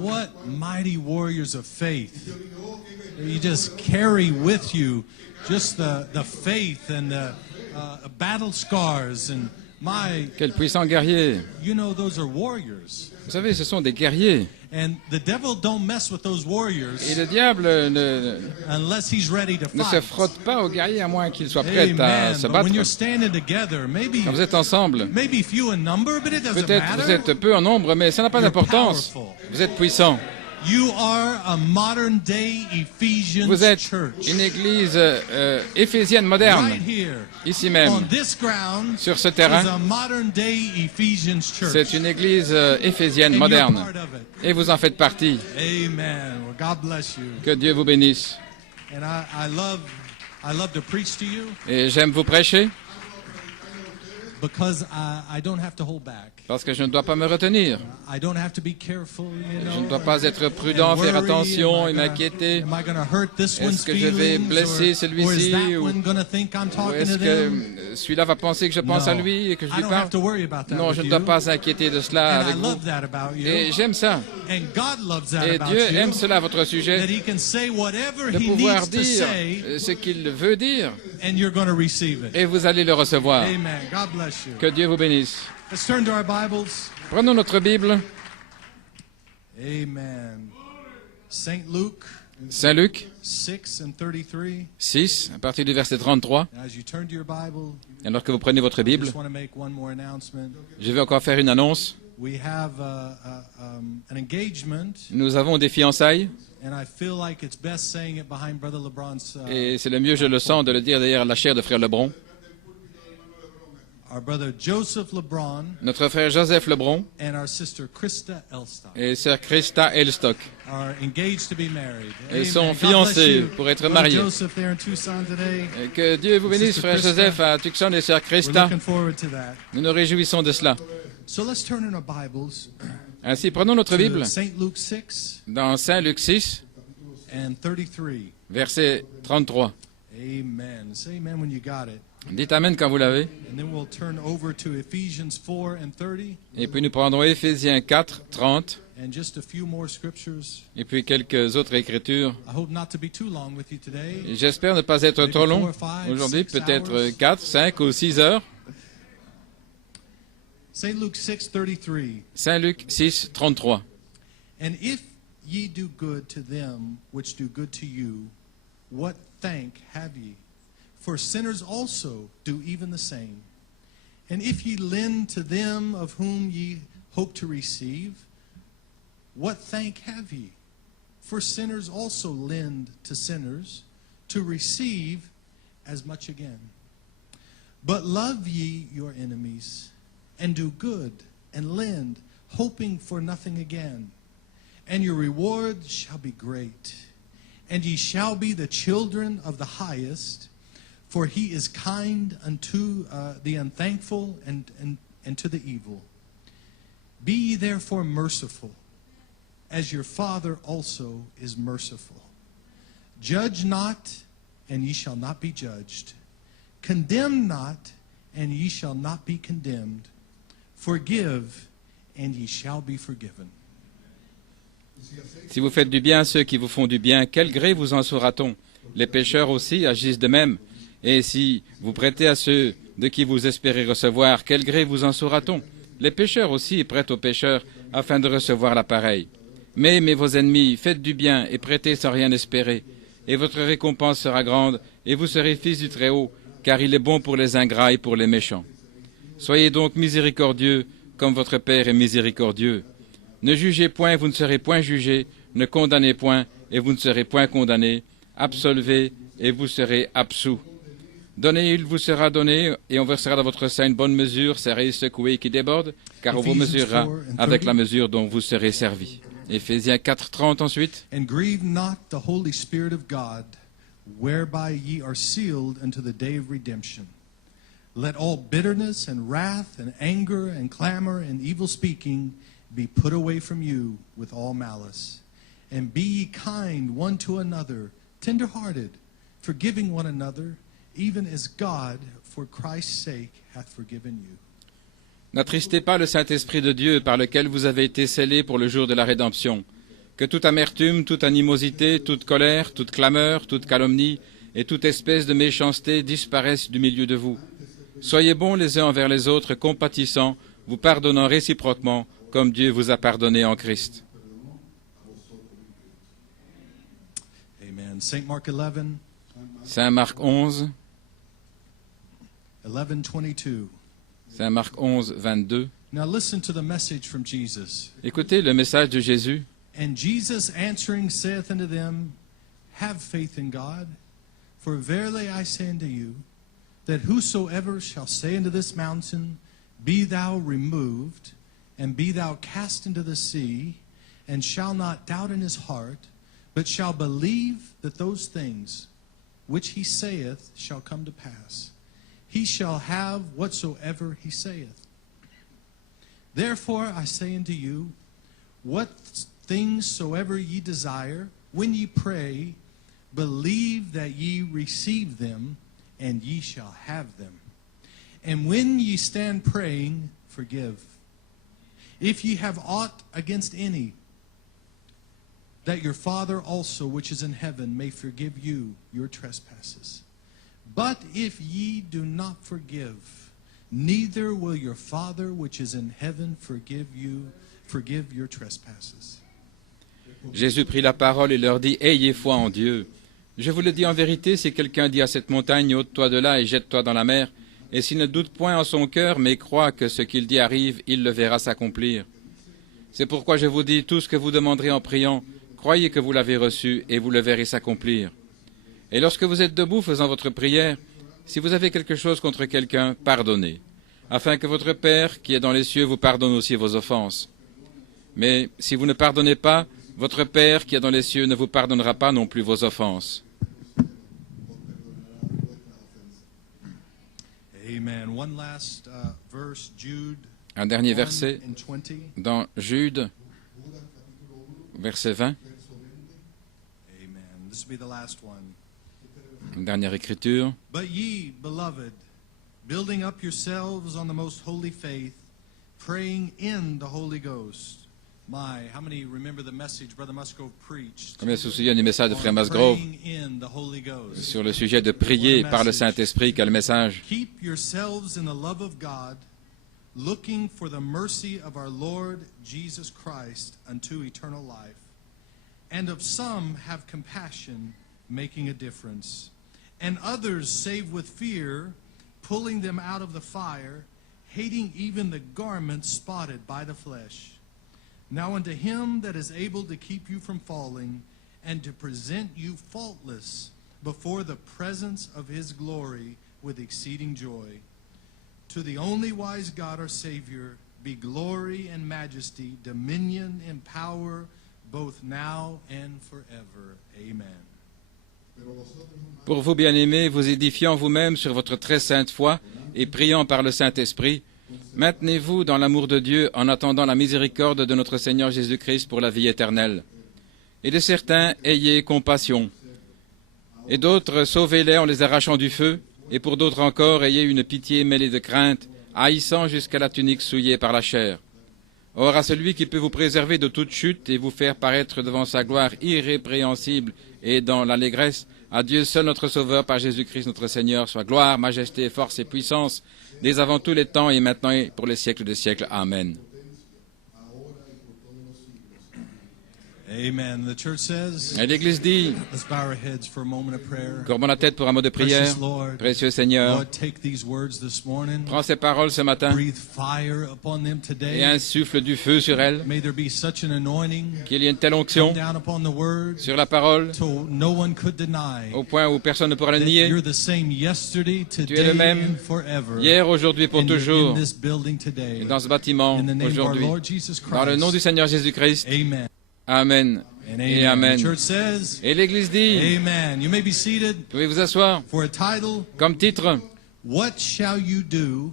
What mighty warriors of faith. You just carry with you just the faith and the battle scars and my. Quels puissants guerriers! You know, those are warriors. Vous savez, ce sont des guerriers. And the devil don't mess with those warriors Et le diable unless he's ready to ne se fight. frotte pas aux guerriers à moins qu'ils soient prêts à Amen. se But battre. when you're standing together, Quand vous êtes ensemble, maybe few in number, but it doesn't peut-être matter. vous êtes peu en nombre, mais ça n'a pas You're d'importance. powerful. Vous êtes puissant. You are a modern day Ephesians Vous êtes church. une église éphésienne moderne, Right here. ici même. On this ground Sur ce is terrain, a modern day Ephesians church. c'est une église éphésienne And you're moderne. part of it. Et vous en faites partie. Amen. Well, God bless you. Que Dieu vous bénisse. And I love to preach to you Et j'aime vous prêcher because I don't have to hold back. parce que je ne dois pas me retenir. I don't have to be careful, you know. Je ne dois pas être prudent, and faire worry. attention et Am I m'inquiéter. gonna hurt this one's Est-ce que je vais feelings, blesser or celui-ci, is that ou- one gonna think I'm Ou talking est-ce to que them? celui-là va penser que je pense à No. lui et que je I lui don't parle? have to worry about that Non, with je ne you. dois pas s'inquiéter de cela And avec I vous. love that about you. Et j'aime ça. And God loves that Et about Dieu you. aime cela à votre That sujet, he can say whatever de he pouvoir needs to dire say, ce qu'il veut dire and you're going to receive it. et vous allez le recevoir. Amen. God bless you. Que Dieu vous bénisse. Let's turn to our Bibles. Prenons notre Bible, Amen. Saint Luke Saint Luc 6 and 33. 6, à partir du verset 33. And as you turn to your Bible, Alors que vous prenez votre I Bible, just want to make one more announcement. je vais encore faire une annonce. We have an engagement, Nous avons des fiançailles and I feel like it's best saying it behind Brother LeBron's. et c'est le mieux, je le sens, de le dire derrière la chair de frère Lebron. Our brother Joseph LeBron Notre frère Joseph Lebron and our sister Krista Elstock et sœur Christa Elstock. are engaged to be married. Ils Amen. sont God bless fiancés you. pour être Brother mariés. Joseph there in Tucson today. Et que Dieu vous bénisse, frère Joseph à Tucson et sœur We're Christa. looking forward to that. Nous nous réjouissons de cela. So let's turn in our Bibles Ainsi, prenons notre Bible to St. Luke 6 dans Saint Luc 6, and 33. verset 33. Amen. Say amen when you got it. Dites Amen quand vous l'avez. And then we'll turn over to Ephesians 4 and 30 Et puis nous prendrons Éphésiens 4, 30, and just a few more scriptures. et puis quelques autres écritures. I hope not to be too long with you today. Et j'espère ne pas être trop long aujourd'hui, peut-être 4, 5 ou 6 heures. St. Luke 6:33. Saint Luc 6, 33. And if ye do good to them which do good to you, what thank have ye? For sinners also do even the same. And if ye lend to them of whom ye hope to receive, what thank have ye? For sinners also lend to sinners to receive as much again. But love ye your enemies, and do good, and lend, hoping for nothing again. And your reward shall be great, and ye shall be the children of the highest, for he is kind unto the unthankful and to the evil. Be ye therefore merciful, as your Father also is merciful. Judge not, and ye shall not be judged. Condemn not, and ye shall not be condemned. Forgive, and ye shall be forgiven. Si vous faites du bien à ceux qui vous font du bien, quel gré vous en saura-t-on? Les pécheurs aussi agissent de même. Et si vous prêtez à ceux de qui vous espérez recevoir, quel gré vous en saura-t-on? Les pécheurs aussi prêtent aux pécheurs afin de recevoir la pareille. Mais aimez vos ennemis, faites du bien et prêtez sans rien espérer. Et votre récompense sera grande, et vous serez fils du Très-Haut, car il est bon pour les ingrats et pour les méchants. Soyez donc miséricordieux, comme votre Père est miséricordieux. Ne jugez point, vous ne serez point jugés. Ne condamnez point, et vous ne serez point condamnés. Absolvez, et vous serez absous. Donnez, il vous sera donné, et on versera dans votre sein une bonne mesure, serrée, secouée, qui déborde, car on vous mesurera avec la mesure dont vous serez servis. Éphésiens 4, 30 ensuite. And grieve not the Holy Spirit of God, whereby ye are sealed unto the day of redemption. Let all bitterness and wrath and anger and clamor and evil speaking be put away from you with all malice. And be ye kind one to another, tender-hearted, forgiving one another, even as God, for Christ's sake, hath forgiven you. N'attristez pas le Saint-Esprit de Dieu par lequel vous avez été scellés pour le jour de la rédemption. Que toute amertume, toute animosité, toute colère, toute clameur, toute calomnie et toute espèce de méchanceté disparaissent du milieu de vous. Soyez bons les uns envers les autres, compatissants, vous pardonnant réciproquement, comme Dieu vous a pardonné en Christ. Amen. St. Mark 11, Saint Marc 11, 11:22. Saint Marc 11, 22. Now listen to the message from Jesus. Écoutez le message de Jésus. And Jesus answering saith unto them, Have faith in God, for verily I say unto you, that whosoever shall say unto this mountain, Be thou removed, and be thou cast into the sea, and shall not doubt in his heart, but shall believe that those things which he saith shall come to pass, he shall have whatsoever he saith. Therefore I say unto you, what things soever ye desire, when ye pray, believe that ye receive them, and ye shall have them. And when ye stand praying, forgive. If ye have aught against any, that your Father also which is in heaven may forgive you your trespasses. But if ye do not forgive, neither will your Father which is in heaven forgive your trespasses. Jésus prit la parole et leur dit, Ayez foi en Dieu. Je vous le dis en vérité, si quelqu'un dit à cette montagne, ôte-toi de là et jette-toi dans la mer, et s'il ne doute point en son cœur, mais croit que ce qu'il dit arrive, il le verra s'accomplir. C'est pourquoi je vous dis, tout ce que vous demanderez en priant, croyez que vous l'avez reçu, et vous le verrez s'accomplir. Et lorsque vous êtes debout faisant votre prière, si vous avez quelque chose contre quelqu'un, pardonnez, afin que votre Père, qui est dans les cieux, vous pardonne aussi vos offenses. Mais si vous ne pardonnez pas, votre Père, qui est dans les cieux, ne vous pardonnera pas non plus vos offenses. Amen. One last verse, Jude. Un dernier verset 1 and 20. dans Jude, verset 20, Amen. This will be the last one. une dernière écriture. But ye, beloved, building up yourselves on the most holy faith, praying in the Holy Ghost. My, how many remember the message Brother Musgrove preached? Combien se souviennent du message de Frère on Musgrove praying in the Holy Ghost. sur le sujet de prier par le Saint-Esprit? Quel message! Keep yourselves in the love of God, looking for the mercy of our Lord Jesus Christ unto eternal life. And of some have compassion, making a difference. And others save with fear, pulling them out of the fire, hating even the garments spotted by the flesh. Now unto him that is able to keep you from falling, and to present you faultless before the presence of his glory with exceeding joy. To the only wise God our Savior be glory and majesty, dominion and power, both now and forever. Amen. Pour vous, bien-aimés, vous édifiant vous-même sur votre très sainte foi et priant par le Saint-Esprit, maintenez-vous dans l'amour de Dieu en attendant la miséricorde de notre Seigneur Jésus-Christ pour la vie éternelle. Et de certains, ayez compassion. Et d'autres, sauvez-les en les arrachant du feu. Et pour d'autres encore, ayez une pitié mêlée de crainte, haïssant jusqu'à la tunique souillée par la chair. Or, à celui qui peut vous préserver de toute chute et vous faire paraître devant sa gloire irrépréhensible et dans l'allégresse, à Dieu seul notre Sauveur par Jésus-Christ notre Seigneur, soit gloire, majesté, force et puissance, dès avant tous les temps et maintenant et pour les siècles des siècles. Amen. Amen. The church says, Et l'Église dit, let's bow our heads for a moment of prayer. courbons la tête pour un mot de prière. Precious Lord, Précieux Seigneur, Lord, take these words this morning, prends ces paroles ce matin breathe fire upon them et today. insuffle du feu sur elles, May there be such an anointing qu'il y ait une telle come onction down upon the word sur la parole, so no one could deny au point où personne ne pourra le that nier. you're the same yesterday, Tu es today, le même and forever. hier, aujourd'hui, pour in toujours, this building today. et dans ce bâtiment In the name of our aujourd'hui. Lord Jesus Dans le nom du Christ. Seigneur Jésus-Christ, Amen. Amen And et amen. Amen. The church says, Et l'Église dit, amen. You may be seated pouvez vous asseoir, for a title. comme titre, What shall you do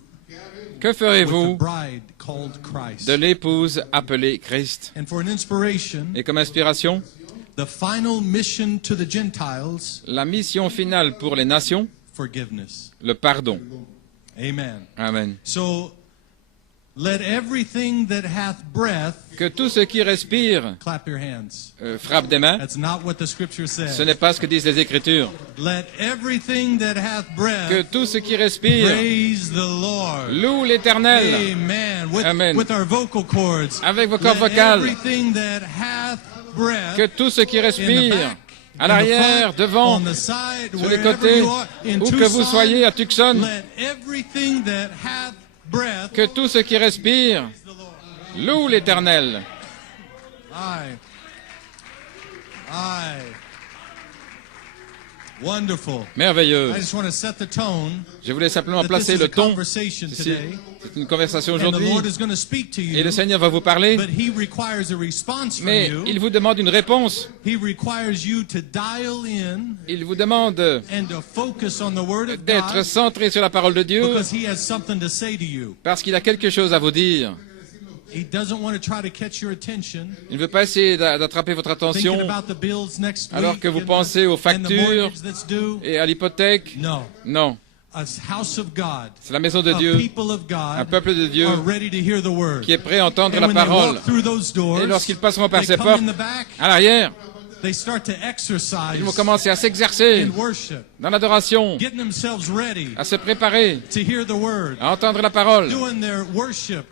que with the ferez-vous bride called Christ? de l'épouse appelée Christ? And for an inspiration, Et comme inspiration, the final mission to the Gentiles, la mission finale pour les nations, forgiveness. le pardon. Amen. Amen. So Let everything that hath breath Que tout ce qui respire clap your hands. frappe des mains. That's not what the scripture Ce says. n'est pas ce que disent les Écritures. Let everything that hath Que breath tout ce qui respire praise the Lord. loue l'Éternel. Amen. Amen. With our vocal cords. Avec vos cordes Let vocales. everything that hath breath Que tout ce qui in the respire, back, à in the l'arrière, front, devant, on the side, sur les wherever côtés, you are, in où que vous Tucson, soyez à Tucson, let everything that hath breath que tout ce qui respire praise the Lord. loue l'Éternel. Aye. Wonderful. Merveilleux. I just want to set the tone Je voulais simplement that this placer is le a ton. conversation Ici, today, c'est une conversation and the aujourd'hui. Lord is going to speak to Et you, le Seigneur va vous parler, but He requires a response from mais you. il vous demande une réponse. He requires you to dial in Il vous demande and to focus on the Word of d'être God centré sur la parole de Dieu because He has something to say to you. parce qu'il a quelque chose à vous dire. He doesn't want to try to catch your attention, Il ne veut pas essayer d'attraper votre attention thinking about the bills next alors week que vous and pensez aux the factures mortgage that's due. et à l'hypothèque. No. Non, A house of God, c'est la maison de a Dieu, people of un God peuple de Dieu are ready to hear the Word. qui est prêt à entendre And la when they parole. walk through those doors, Et lorsqu'ils passeront par they ces come portes, in the back, à l'arrière, they start to exercise ils vont commencer à s'exercer in worship, dans l'adoration, getting themselves ready à se préparer, to hear the Word, à entendre la parole. doing their worship,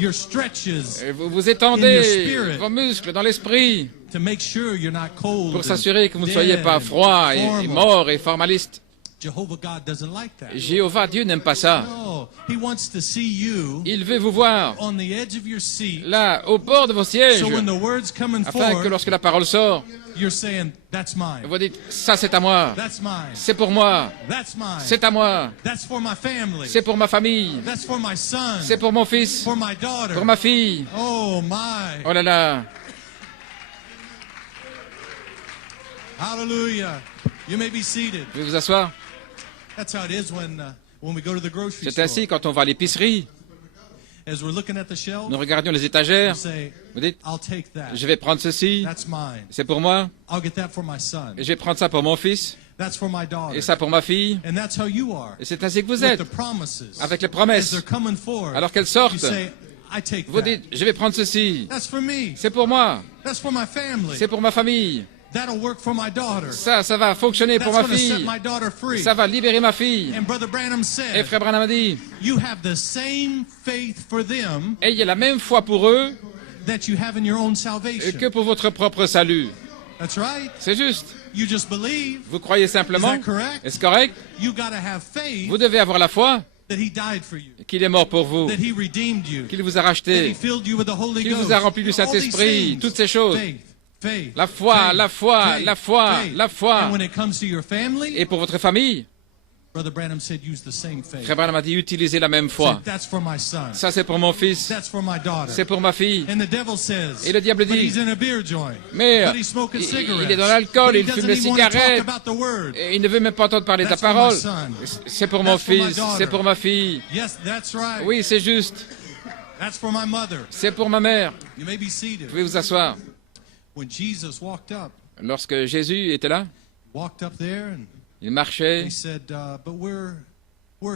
your stretches, Et vous In étendez your spirit. vos muscles dans l'esprit to make sure you're not cold pour and s'assurer que vous ne soyez dead pas and froid et formal. mort et formaliste. Jehovah God doesn't like that. Jéhovah, Dieu n'aime pas ça. No, He wants to see you Il veut vous voir on the edge of your seat, là, au bord de vos sièges, so when the word's coming afin que forth, lorsque la parole sort, you're saying, that's mine, vous dites, ça c'est à moi, that's mine, c'est pour moi, that's mine, c'est à moi, that's for my family, c'est pour ma famille, that's for my son, c'est pour mon fils, for my daughter. pour ma fille. Oh my, Oh là là, hallelujah. You may be seated. vous pouvez vous asseoir. That's how it is when we go to the grocery C'est store. ainsi quand on va à l'épicerie, As we're looking at the shelf, nous regardions les you étagères, say, vous dites, I'll take that. je vais prendre ceci, That's mine. c'est pour moi, I'll get that for my son. et je vais prendre ça pour mon fils, That's for my daughter. et ça pour ma fille. And that's how you are. Et c'est ainsi que vous With êtes. the promises. Avec les As promesses, they're coming forth, alors qu'elles you sortent, say, I take vous that. dites, je vais prendre ceci, That's for me. c'est pour moi, That's for my family. c'est pour ma famille, That'll work for my daughter. ça va fonctionner pour That's ma going to set fille, my daughter free. ça va libérer ma fille. And Brother Branham Et said, frère Branham a dit, you have the same faith for them ayez la même foi pour eux that you have in your own salvation. que pour votre propre salut. That's right. C'est juste. You just believe. Vous croyez Is simplement. that correct? Est-ce correct? You got to have faith Vous devez avoir la foi that He died for you, qu'il est mort pour vous, that He redeemed you, qu'il vous a that He racheté, filled you with the Holy qu'il Ghost. vous a rempli du All these Saint-Esprit, things. toutes ces choses. Faith, faith, La foi, faith, la foi, faith, la foi, faith. la foi. And when it comes to your family, Et pour votre famille, Brother Branham said use the same faith. frère Branham a dit, utilisez la même foi. Said, that's for my son. Ça c'est pour mon fils, That's for my daughter. c'est pour ma fille. And the devil says, Et le diable but dit, he's in a beer joint. mais But he's smoking il cigarettes. est dans l'alcool, But he il fume doesn't les even want to talk cigarettes. about the word. Et il ne veut même pas entendre parler de la That's for my parole. son. C'est pour mon That's for my fils, daughter. c'est pour ma fille. Yes, that's right. Oui, c'est juste. That's for my mother. C'est pour ma mère. You may be seated. Vous pouvez vous asseoir. When Jesus walked up Lorsque Jésus était là, there, and il marchait he said, but we're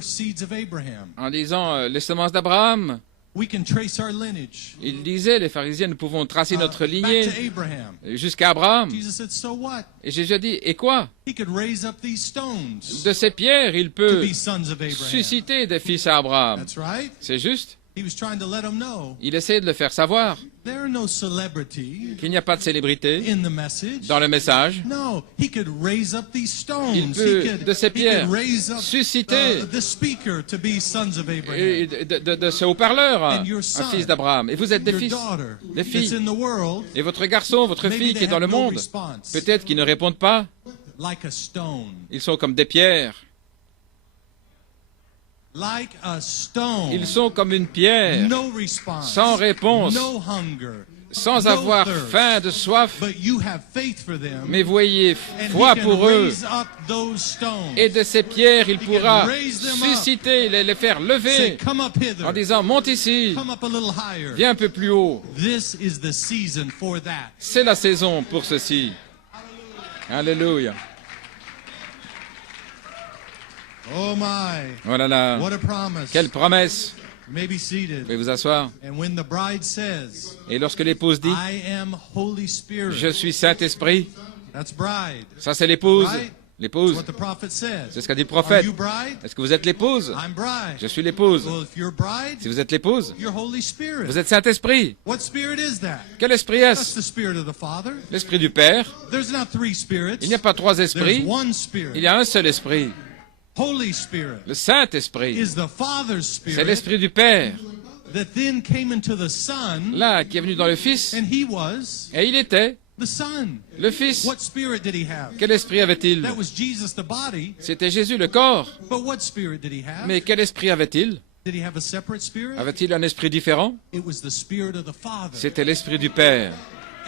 seeds of Abraham. en disant les semences d'Abraham. We can trace our lineage Il disait, les pharisiens, nous pouvons tracer notre back lignée to Abraham. jusqu'à Abraham. Jesus said, so what? Et Jésus a dit, et quoi? He could raise up these stones De ces pierres, il to peut be sons of Abraham. susciter des fils à Abraham. That's right. C'est juste. He was trying to let them know Il essayait de le faire savoir there are no celebrity qu'il n'y a pas de célébrité in the message. dans le message. No, he could raise up these stones. Il peut, he could, de ces he pierres, could raise up susciter the speaker to be sons of Abraham. Et de ce haut-parleur, And un your son, fils d'Abraham. Et vous êtes des Your fils, daughter des that's filles. in the world, Et votre garçon, votre maybe fille they qui est dans have le no monde, response, peut-être qu'ils ne répondent pas. like a stone. Ils sont comme des pierres. Like a stone. Ils sont comme une pierre, No response. sans réponse, No hunger. sans no avoir thirst. faim de soif. But you have faith for them. Mais voyez, And foi he can pour eux. raise up those stones. Et de ces pierres, il He pourra can raise them up. susciter, les faire Say, lever, come up hither. en disant, monte ici, Come up a little higher. viens un peu plus haut. This is the season for that. C'est la saison pour ceci. Alléluia. Oh my. Voilà là. What a promise. Quelle promesse. You may be Vous seated. pouvez vous asseoir. And when the bride says, Et lorsque l'épouse dit I am Holy Spirit, « Je suis Saint-Esprit », that's bride. ça c'est l'épouse. Right? That's L'épouse, what the prophet says. c'est ce qu'a dit le Are prophète. you bride? Est-ce que vous êtes l'épouse? I'm bride. Je suis l'épouse. Well, if you're bride, Si vous êtes l'épouse, you're Holy Spirit. vous êtes Saint-Esprit. What spirit is that? Quel esprit That's est-ce? the spirit of the Father. L'esprit du Père. There's not three spirits. Il n'y a pas trois There's esprits. one Il spirit. y a un seul esprit. Holy Spirit Le Saint-Esprit. is the Father's C'est spirit l'esprit du Père. that then came into the Son, Là, qui est venu dans le Fils. and he was Et il était the Son. le Fils. What spirit did he have? Quel esprit avait-il? That was Jesus, the body. C'était Jésus, le corps. But what spirit did he have? Mais quel esprit avait-il? Did he have a separate spirit? Avait-il un esprit différent? It was the spirit of the Father. C'était l'esprit du Père.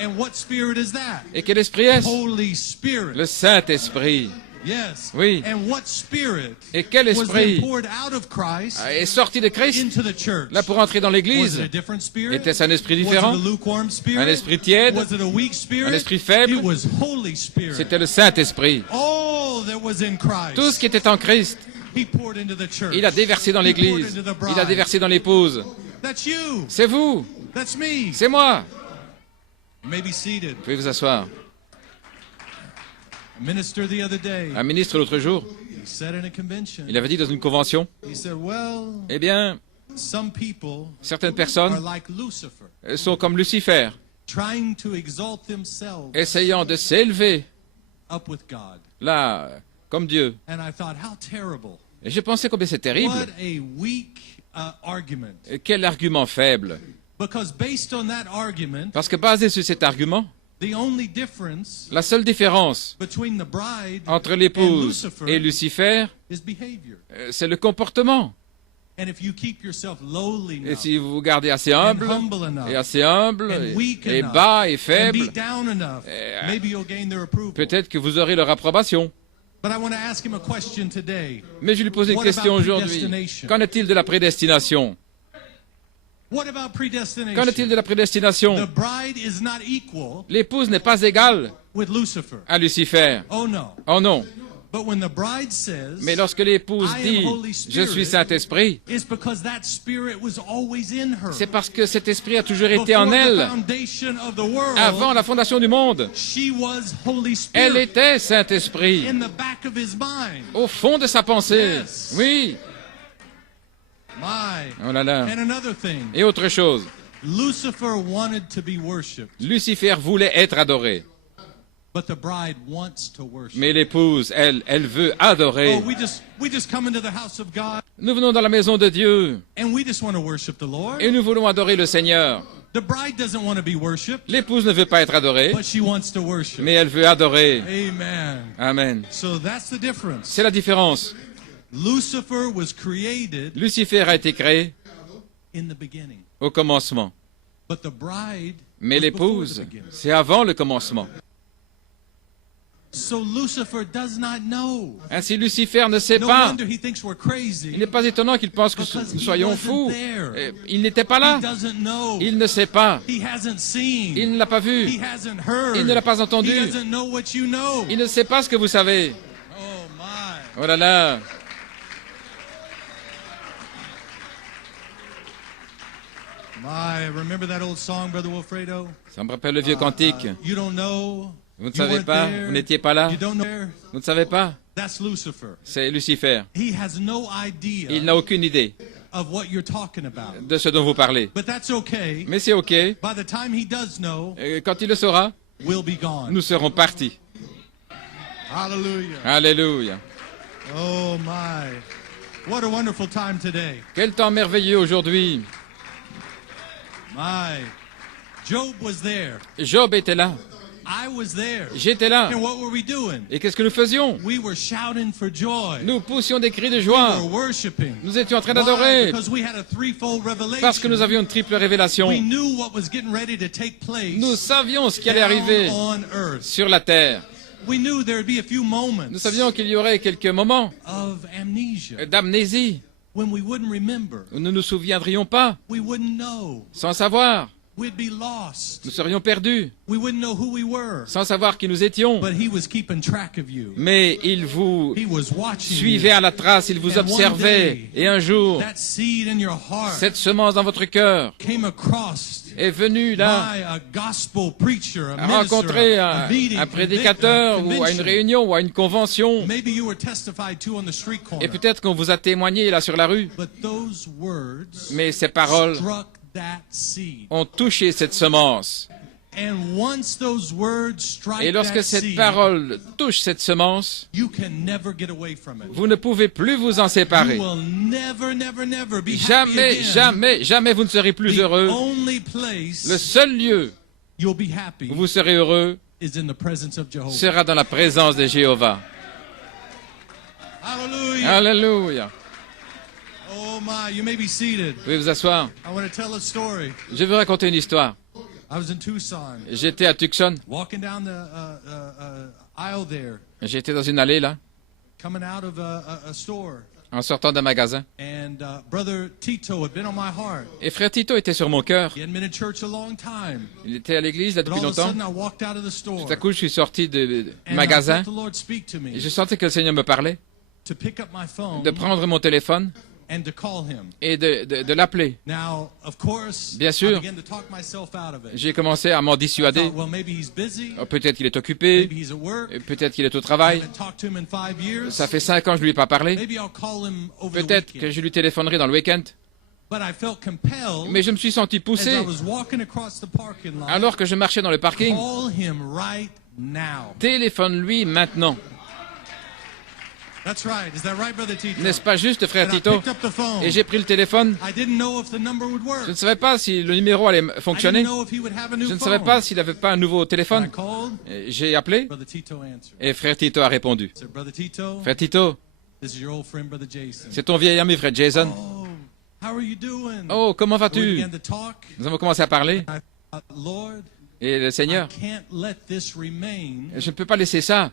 And what spirit is that? Et quel esprit est-ce? Holy Spirit. Le Saint-Esprit. Yes. Oui. And what spirit Et quel was then esprit poured out of Christ est sorti de Christ into the church? là pour entrer dans Was it l'église? a different spirit? Était-ce un esprit Was it différent? a lukewarm spirit? Un esprit tiède? Was it a weak spirit? Un esprit faible? It was Holy Spirit. C'était le Saint-Esprit. All that was in Christ. Tout ce qui était en Christ, He poured into the church. il a déversé dans He poured l'église. into the bride. Il a déversé dans l'épouse. That's you. C'est vous. That's me. C'est moi. You may be seated. Vous pouvez vous asseoir. A minister the other day, Un ministre l'autre jour, he said in a convention, il avait dit dans une convention, he said, well, eh bien, some people certaines are personnes like Lucifer, sont comme Lucifer, trying to exalt themselves essayant de s'élever up with God. là, comme Dieu. And I thought, how terrible. Et je pensais combien c'est terrible. What a weak argument. Quel argument faible. Because based on that argument, Parce que basé sur cet argument, the only difference la seule différence between the bride entre and l'épouse Lucifer et Lucifer, is behavior. c'est le comportement. And if you keep yourself lowly Et enough, si vous vous gardez assez and humble, humble enough, et assez humble, and weak et enough, bas et and faible, be down enough, maybe you'll gain their approval. peut-être que vous aurez leur approbation. But I want to ask him a question today. Mais je lui pose une What question about aujourd'hui. predestination? Qu'en est-il de la prédestination? What about Qu'en predestination? est-il de la The prédestination? bride is not equal L'épouse n'est pas égale with Lucifer. à Lucifer. Oh no. Oh non. But when the bride says, Mais lorsque l'épouse I am dit Holy « Je suis Spirit », Saint-Esprit, it's because that spirit was always in her. c'est parce que cet esprit a toujours été Before en the elle. foundation of the world, Avant la fondation du monde, she was Holy elle Spirit était Saint-Esprit. in the back of his mind. Au fond de sa pensée. Yes. Oui. My. Oh là là. And another thing, Et autre chose, Lucifer wanted to be worshipped, Lucifer voulait être adoré. but the bride wants to worship. Mais l'épouse, elle veut adorer. Oh, we just come into the house of God Nous venons dans la maison de Dieu and we just want to worship the Lord. et nous voulons adorer le Seigneur. The bride doesn't want to be worshipped, L'épouse ne veut pas être adorée, but she wants to worship. mais elle veut adorer. Amen. Amen. So that's the difference. C'est la différence. Lucifer was created Lucifer a été créé in the beginning, au commencement. but the bride Mais was before the l'épouse, beginning. c'est avant le commencement. So Lucifer does not know. Ainsi, Lucifer ne sait No pas. wonder he thinks we're crazy. Il n'est pas étonnant qu'il pense que Because nous he soyons wasn't fous. there. Il n'était pas là. He doesn't know. Il ne sait pas. He hasn't seen. Il ne l'a pas vu. He hasn't heard. Il ne l'a pas entendu. He doesn't know what you know. Il ne sait pas ce que vous savez. Oh my. Oh là là. My, remember that old song, Brother Wilfredo? Ça me rappelle le vieux cantique. You don't know. Vous ne You savez weren't pas. there. Vous n'étiez pas là. You don't know. Vous ne savez pas. That's Lucifer. C'est Lucifer. He has no Il idea n'a aucune idée of what you're talking about. de ce dont vous parlez. But that's okay. Mais c'est OK. By the time he does know, Quand il le saura, we'll be gone. nous serons partis. Hallelujah. Alléluia. Oh my. What a wonderful time today. Quel temps merveilleux aujourd'hui. My. Job was there. Job était là. I was there. J'étais là. And what were we doing? Et qu'est-ce que nous faisions? We were shouting for joy. Nous poussions des cris de We joie. were worshiping. Nous étions en train Why? d'adorer Because we had a threefold revelation. parce que nous avions une triple révélation. We knew what was getting ready to take place Nous savions ce qui allait down arriver on earth. sur la terre. We knew there'd be a few moments Nous savions qu'il y aurait quelques moments of amnesia d'amnésie when we wouldn't remember. où nous ne nous souviendrions pas, We wouldn't know. sans savoir. we'd be lost. Nous serions perdus, We wouldn't know who we were. sans savoir qui nous étions. But he was keeping track of you. Mais il vous He was watching suivait you. à la trace, il vous observait. Et un jour, That seed in your heart cette semence dans votre cœur came across est venue là by a gospel preacher, a à minister, rencontrer a meeting, un prédicateur ou à une convention. réunion ou à une convention. Maybe you were testified to on the street corner. Et peut-être qu'on vous a témoigné là sur la rue. But those words Mais ces paroles struck that seed. ont touché cette semence. And once those words strike Et lorsque that cette seed, parole touche cette semence, you can never get away from it. vous ne pouvez plus vous en séparer. You will never, never, never be happy Jamais, again. jamais, jamais vous ne serez plus The heureux. only place Le seul lieu you'll be happy où vous serez heureux is in the presence of Jehovah. sera dans la présence de Jéhovah. Hallelujah. Alléluia. Oh my, you may be seated. Vous pouvez vous asseoir. I want to tell a story. Je vais raconter une histoire. I was in Tucson, J'étais à Tucson. walking down the aisle there, J'étais dans une allée là, coming out of a store, en sortant d'un magasin. and Brother Tito had been on my heart. Et frère Tito était sur mon cœur. He hadn't been in church a long time, Il était à l'église là but depuis all of a longtemps. sudden I walked out of the store, Tout à coup, je suis sorti du and I magasin felt the Lord speak to me et je sentais que le Seigneur me parlait, to pick up my phone de prendre mon téléphone and to call him. et de l'appeler. Now, of course, Bien sûr. I began to talk myself out of it. J'ai commencé à m'en I dissuader. thought, well, maybe he's busy, Oh, peut-être qu'il est occupé, maybe he's at work. peut-être qu'il est au I travail. haven't talked to him in 5 years. Ça fait 5 ans que je lui ai pas parlé. Maybe I'll call him over the Peut-être que weekend. je lui téléphonerai dans le week-end. But I felt compelled Mais je me suis senti as poussé I was walking across the parking lot. alors que je marchais dans le parking. Call him right now. Téléphone-lui maintenant. That's right. Is that right, Brother Tito? N'est-ce pas juste, frère And I Tito? picked up the phone. Et j'ai pris le téléphone. I didn't know if the number would work. Je ne savais pas si le numéro allait I fonctionner. didn't know if he would have a new Je ne phone. savais pas s'il n'avait pas un nouveau I téléphone. called. Et j'ai appelé Brother Tito answered. et frère Tito a répondu. I said, Brother Tito, Frère Tito, this is your old friend, Brother Jason. c'est ton vieil ami, frère Jason. Oh, how are you doing? Oh, comment We vas-tu? began to talk. Nous avons commencé à parler. I thought, Lord, Et le I Seigneur, can't let this remain je ne peux pas laisser ça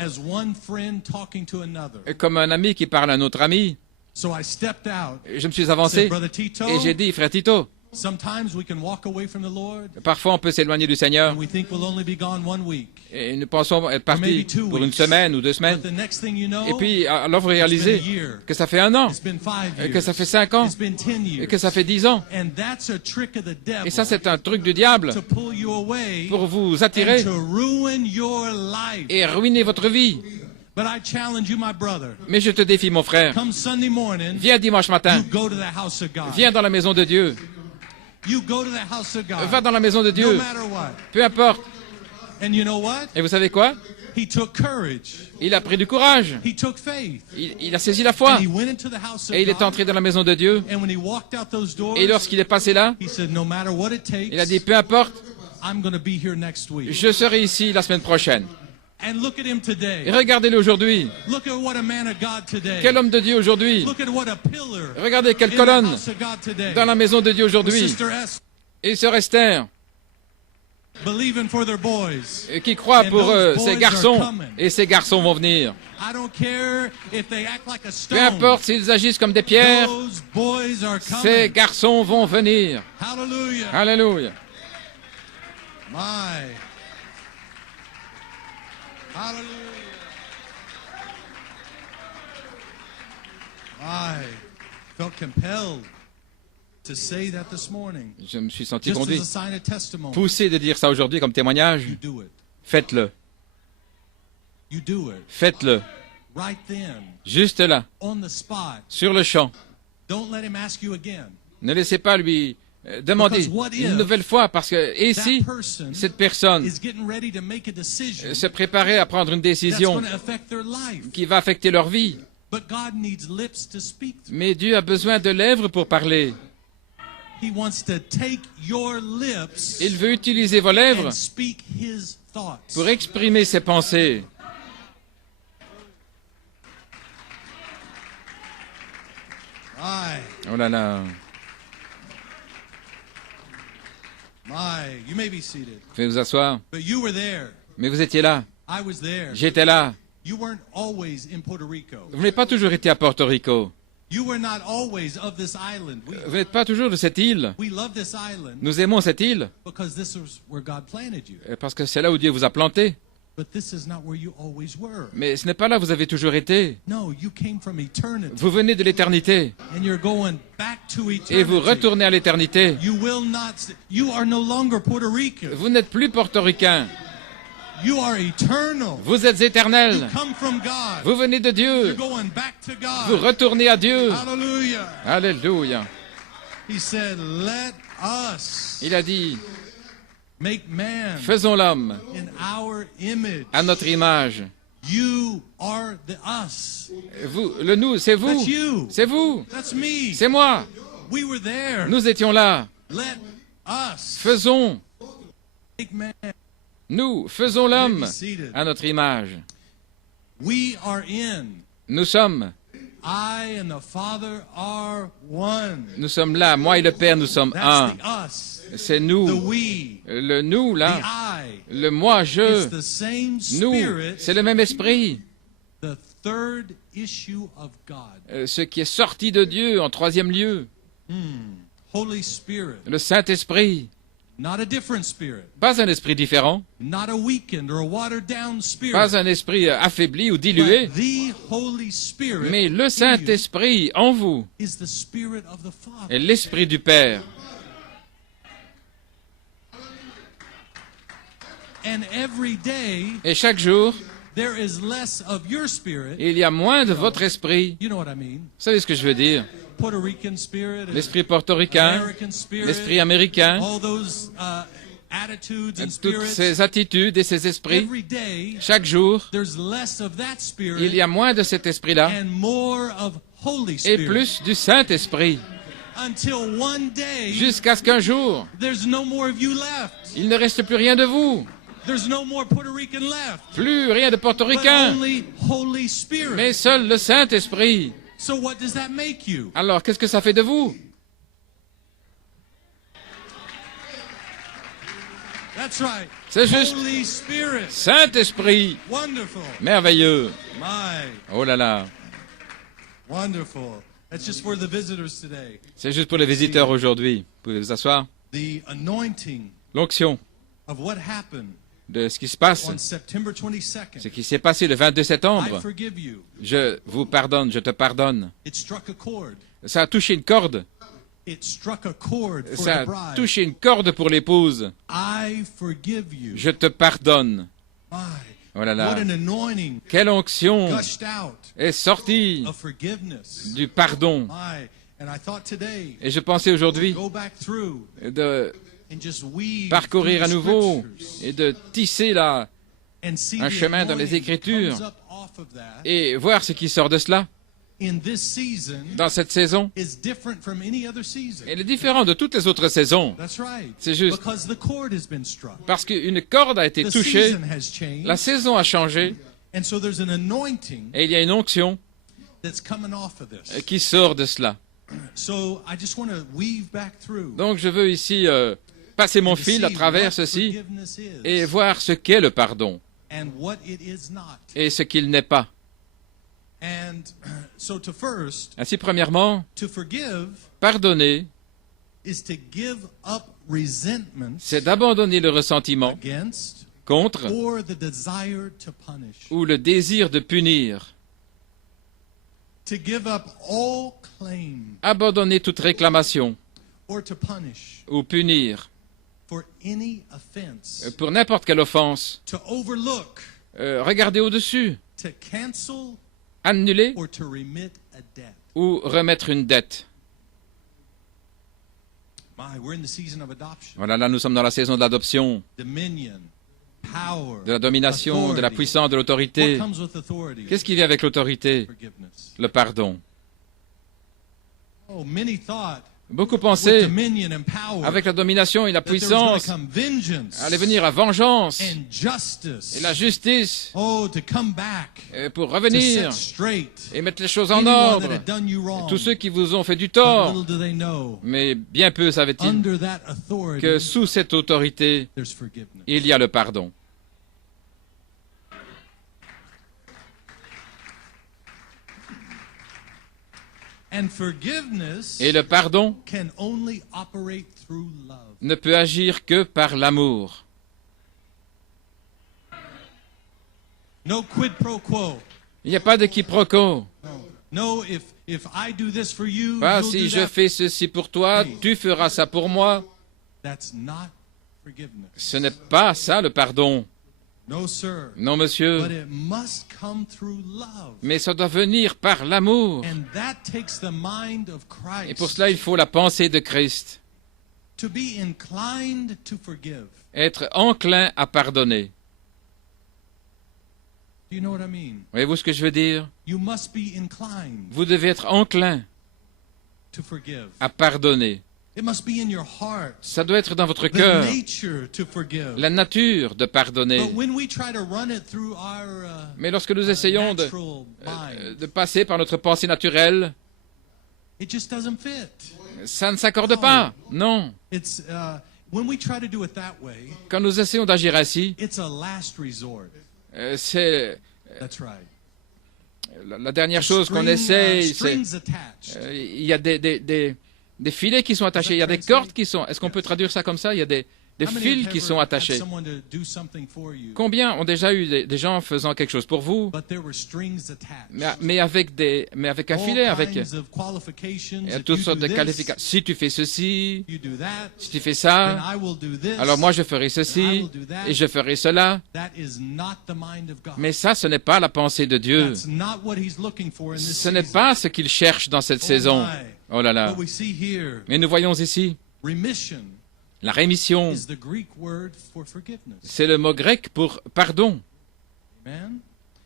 as one friend talking to another. comme un ami qui parle à un autre ami. So I stepped out. Je me suis Said, avancé Brother Tito, et j'ai dit, frère Tito, sometimes we can walk away from the Lord parfois on peut s'éloigner du Seigneur and we think we'll only be gone 1 week. et nous pensons être partis pour une semaine ou 2 But semaines. the next thing you know, Et puis, alors vous it's been a réalisez year. que ça fait 1 an, It's been 5 et years. que ça fait 5 ans, It's been 10 years. et que ça fait 10 ans. And that's a trick of the devil Et ça, c'est un truc du diable to pull you away pour vous and attirer to ruin your life. et ruiner votre vie. But I challenge you, my brother. Mais je te défie, mon frère. Come Sunday morning, Viens dimanche matin. you go to the house of God. Viens dans la maison de Dieu. You go to the house of God. Va dans la maison de No Dieu. matter what. Peu importe. And you know what? Et vous savez quoi? He took courage. Il a pris du courage. He took faith. Il a saisi la foi. And he went into the house of Et il est God. entré dans la maison de Dieu. And when he walked out those doors, Et lorsqu'il est passé là, he said, no matter what it takes, il a dit, peu importe, I'm going to be here next week. je serai ici la semaine prochaine. And look at him Et today. regardez-le aujourd'hui. Look at what a man of God today. Quel homme de Dieu aujourd'hui. Look at what a pillar Regardez quelle in the colonne house of God today. dans la maison de Dieu aujourd'hui. Sister S, Et sœur Esther, believing for their boys. qui croit And pour those ces boys garçons. are coming. Et ces garçons vont venir. I don't care if they act like a Peu stone. importe s'ils agissent comme des pierres, Those boys are coming. ces garçons vont venir. Hallelujah. Alléluia. My. Hallelujah. I felt compelled to say that this morning. Je me suis senti Just as conduit, a sign of testimony. poussé de dire ça aujourd'hui comme témoignage. You do it. Faites-le. You do it. Faites-le. Right then. Juste là, On the spot. sur le champ. Don't let him ask you again. Ne laissez pas lui demander Because what if une nouvelle fois, parce que et si That person cette personne is getting ready to make a decision se préparait à prendre une that's décision going to affect their life. qui va affecter leur vie, But God needs lips to speak through. mais Dieu a besoin de lèvres pour parler. He wants to take your lips Il veut utiliser vos lèvres and speak his thoughts. pour exprimer ses pensées. My, Oh là là, you may be seated. faites vous asseoir. But you were there. Mais vous étiez là, I was there. j'étais là. You weren't always in Puerto Rico. Vous n'avez pas toujours été à Porto Rico. You were not always of this island. Vous n'êtes pas toujours de cette île. We love this island Nous aimons cette île because this is where God planted you. parce que c'est là où Dieu vous a planté. But this is not where you always were. Mais ce n'est pas là où vous avez toujours été. No, you came from eternity. Vous venez de l'éternité And you're going back to eternity. et vous retournez à l'éternité. You are no longer Puerto Rican. Vous n'êtes plus portoricain. You are eternal. Vous êtes éternel. You come from God. Vous venez de Dieu. You're going back to Vous God. retournez à Dieu. Hallelujah. Alléluia. He said, let us Il a dit, make man faisons l'homme in our image. à notre image. You are the us. Vous, le nous, c'est vous. That's you. C'est vous. That's me. C'est moi. We were there. Nous étions là. Let us Faisons. make man. Nous faisons l'homme Be seated. à notre image. We are in. Nous sommes. I and the Father are one. Nous sommes là. Moi et le Père, nous sommes un. That's the us. C'est The nous. we. Le nous, The là. I. Le moi, It's je. the same Nous. spirit. C'est le même esprit. The third issue of God. Ce qui est sorti de Dieu en troisième lieu. Holy Spirit. Le Saint-Esprit. Not a different spirit. Pas un esprit différent. Not a weakened or a watered down spirit. Pas un esprit affaibli ou dilué. But the Holy Spirit Mais le in Saint-Esprit en vous you is the spirit of the Father. est l'esprit du Père. And every day Et chaque jour, there is less of your spirit. il y a moins de votre esprit. You know what I mean? Vous savez ce que je veux dire? Puerto Rican spirit, L'esprit portoricain, American spirit, l'esprit américain, all those attitudes and toutes spirits. ces attitudes et ces esprits. Every day Chaque jour, there's less of that spirit il y a moins de cet esprit-là and more of Holy et Spirit. plus du Saint-Esprit. Until one day Jusqu'à ce qu'un jour, there's no more of you left. il ne reste plus rien de vous. There's no more Puerto Rican left. Plus rien de But portoricain, only Holy Spirit. mais seul le Saint-Esprit. So what does that make you? Alors, qu'est-ce que ça fait de vous? That's right. C'est juste. Holy Spirit. Saint-Esprit, Wonderful. merveilleux. My, Oh là là, wonderful. That's just for the visitors today. c'est juste pour les visiteurs aujourd'hui. Vous pouvez vous asseoir. The anointing L'onction of what happened de ce qui se passe, on September 22nd. ce qui s'est passé le 22 I septembre. forgive you. Je vous pardonne, je te pardonne. It struck a chord. Ça a touché une corde. It struck a chord for Ça the a bride. touché une corde pour l'épouse. I forgive you. Je te pardonne. My, Oh là what là. an anointing Quelle onction gushed out est sortie of forgiveness. du pardon. My, and I thought today, Et je pensais aujourd'hui go back through de and just weave parcourir à through the nouveau scriptures et de tisser là and see un the chemin dans les anointing Écritures comes up off of that et voir ce qui sort de cela in this season dans cette saison. is different from any other season. Elle est différente de toutes les autres saisons That's right. C'est juste. Because the chord has been struck. parce qu'une corde a été The touchée, season has changed. la saison a changé And so there's an anointing et il y a une onction that's coming off of this. qui sort de cela. So I just want to weave back through Donc je veux ici passer mon and fil à see travers what ceci forgiveness is et voir ce qu'est le pardon and what it is not. et ce qu'il n'est pas. And so to first, Ainsi, premièrement, to forgive pardonner, is to give up resentment c'est d'abandonner le ressentiment against contre or the desire to punish. ou le désir de punir. To give up all claim Abandonner toute réclamation or to punish ou punir for any offense. pour n'importe quelle offense. To overlook, Regarder au-dessus, to cancel, annuler or to remit a debt. ou remettre une dette. My, we're in the season of adoption. Voilà, là nous sommes dans la saison de l'adoption, Dominion, power, de la domination, de la authority. puissance, de What l'autorité. comes with authority? Qu'est-ce qui vient avec l'autorité? Forgiveness. Le pardon. Oh, many thought Beaucoup with pensaient, dominion and power avec la domination et la that there was going to puissance, come vengeance allait venir la vengeance and justice. et la justice Oh, to come back, pour to revenir set straight et mettre les choses en anyone that ordre. had done you wrong. Tous ceux qui vous ont fait du But tort. little do they know, Mais bien peu savaient-ils under that authority, que sous cette autorité, there's forgiveness. il y a le pardon. And forgiveness Et le pardon can only operate through love. ne peut agir que par l'amour. No quid pro quo. Il n'y a pas de quiproquo. No, if I do this for you, Pas you'll do si je that. fais ceci pour toi, tu feras ça pour moi. That's not forgiveness. Ce n'est pas ça le pardon. No, sir. Non, monsieur. But it must come through love. Mais ça doit venir par l'amour. And that takes the mind of Et pour Christ cela, il faut la pensée de Christ. to be inclined to forgive. Être enclin à pardonner. Do you know what I mean? Voyez-vous ce que je veux dire? You must be inclined Vous devez être enclin to forgive. à pardonner. It must be in your heart. Ça doit être dans votre The cœur. nature to forgive. La nature de pardonner. But when we try to run it through our Mais lorsque nous essayons natural mind, de passer par notre pensée naturelle, it just doesn't fit. ça ne s'accorde pas. Non. It's when we try to do it that way, Quand nous essayons d'agir ainsi, it's a last resort. c'est That's right. la dernière chose qu'on essaye. Strings attached. Il y a des filets qui sont attachés, il y a des cordes qui sont... Est-ce qu'on peut traduire ça comme ça? Il y a des How many fils have qui ever sont had attachés. someone to do something for you, Combien ont déjà eu des gens faisant quelque chose pour vous, but there were strings attached? mais avec un filet, All avec kinds of qualifications. il y a If toutes you sortes do de this, qualifications. Si tu fais ceci, you do that, si tu fais then ça, I will do this. alors moi je ferai ceci et je ferai cela. That is not the mind of God. Mais ça, ce n'est pas la pensée de Dieu. That's not what he's looking for in this Ce n'est season. pas ce qu'il cherche dans cette saison. Oh là là. What we see here, Mais nous voyons ici, remission la rémission, is the Greek word for forgiveness. c'est le mot grec pour pardon. Amen.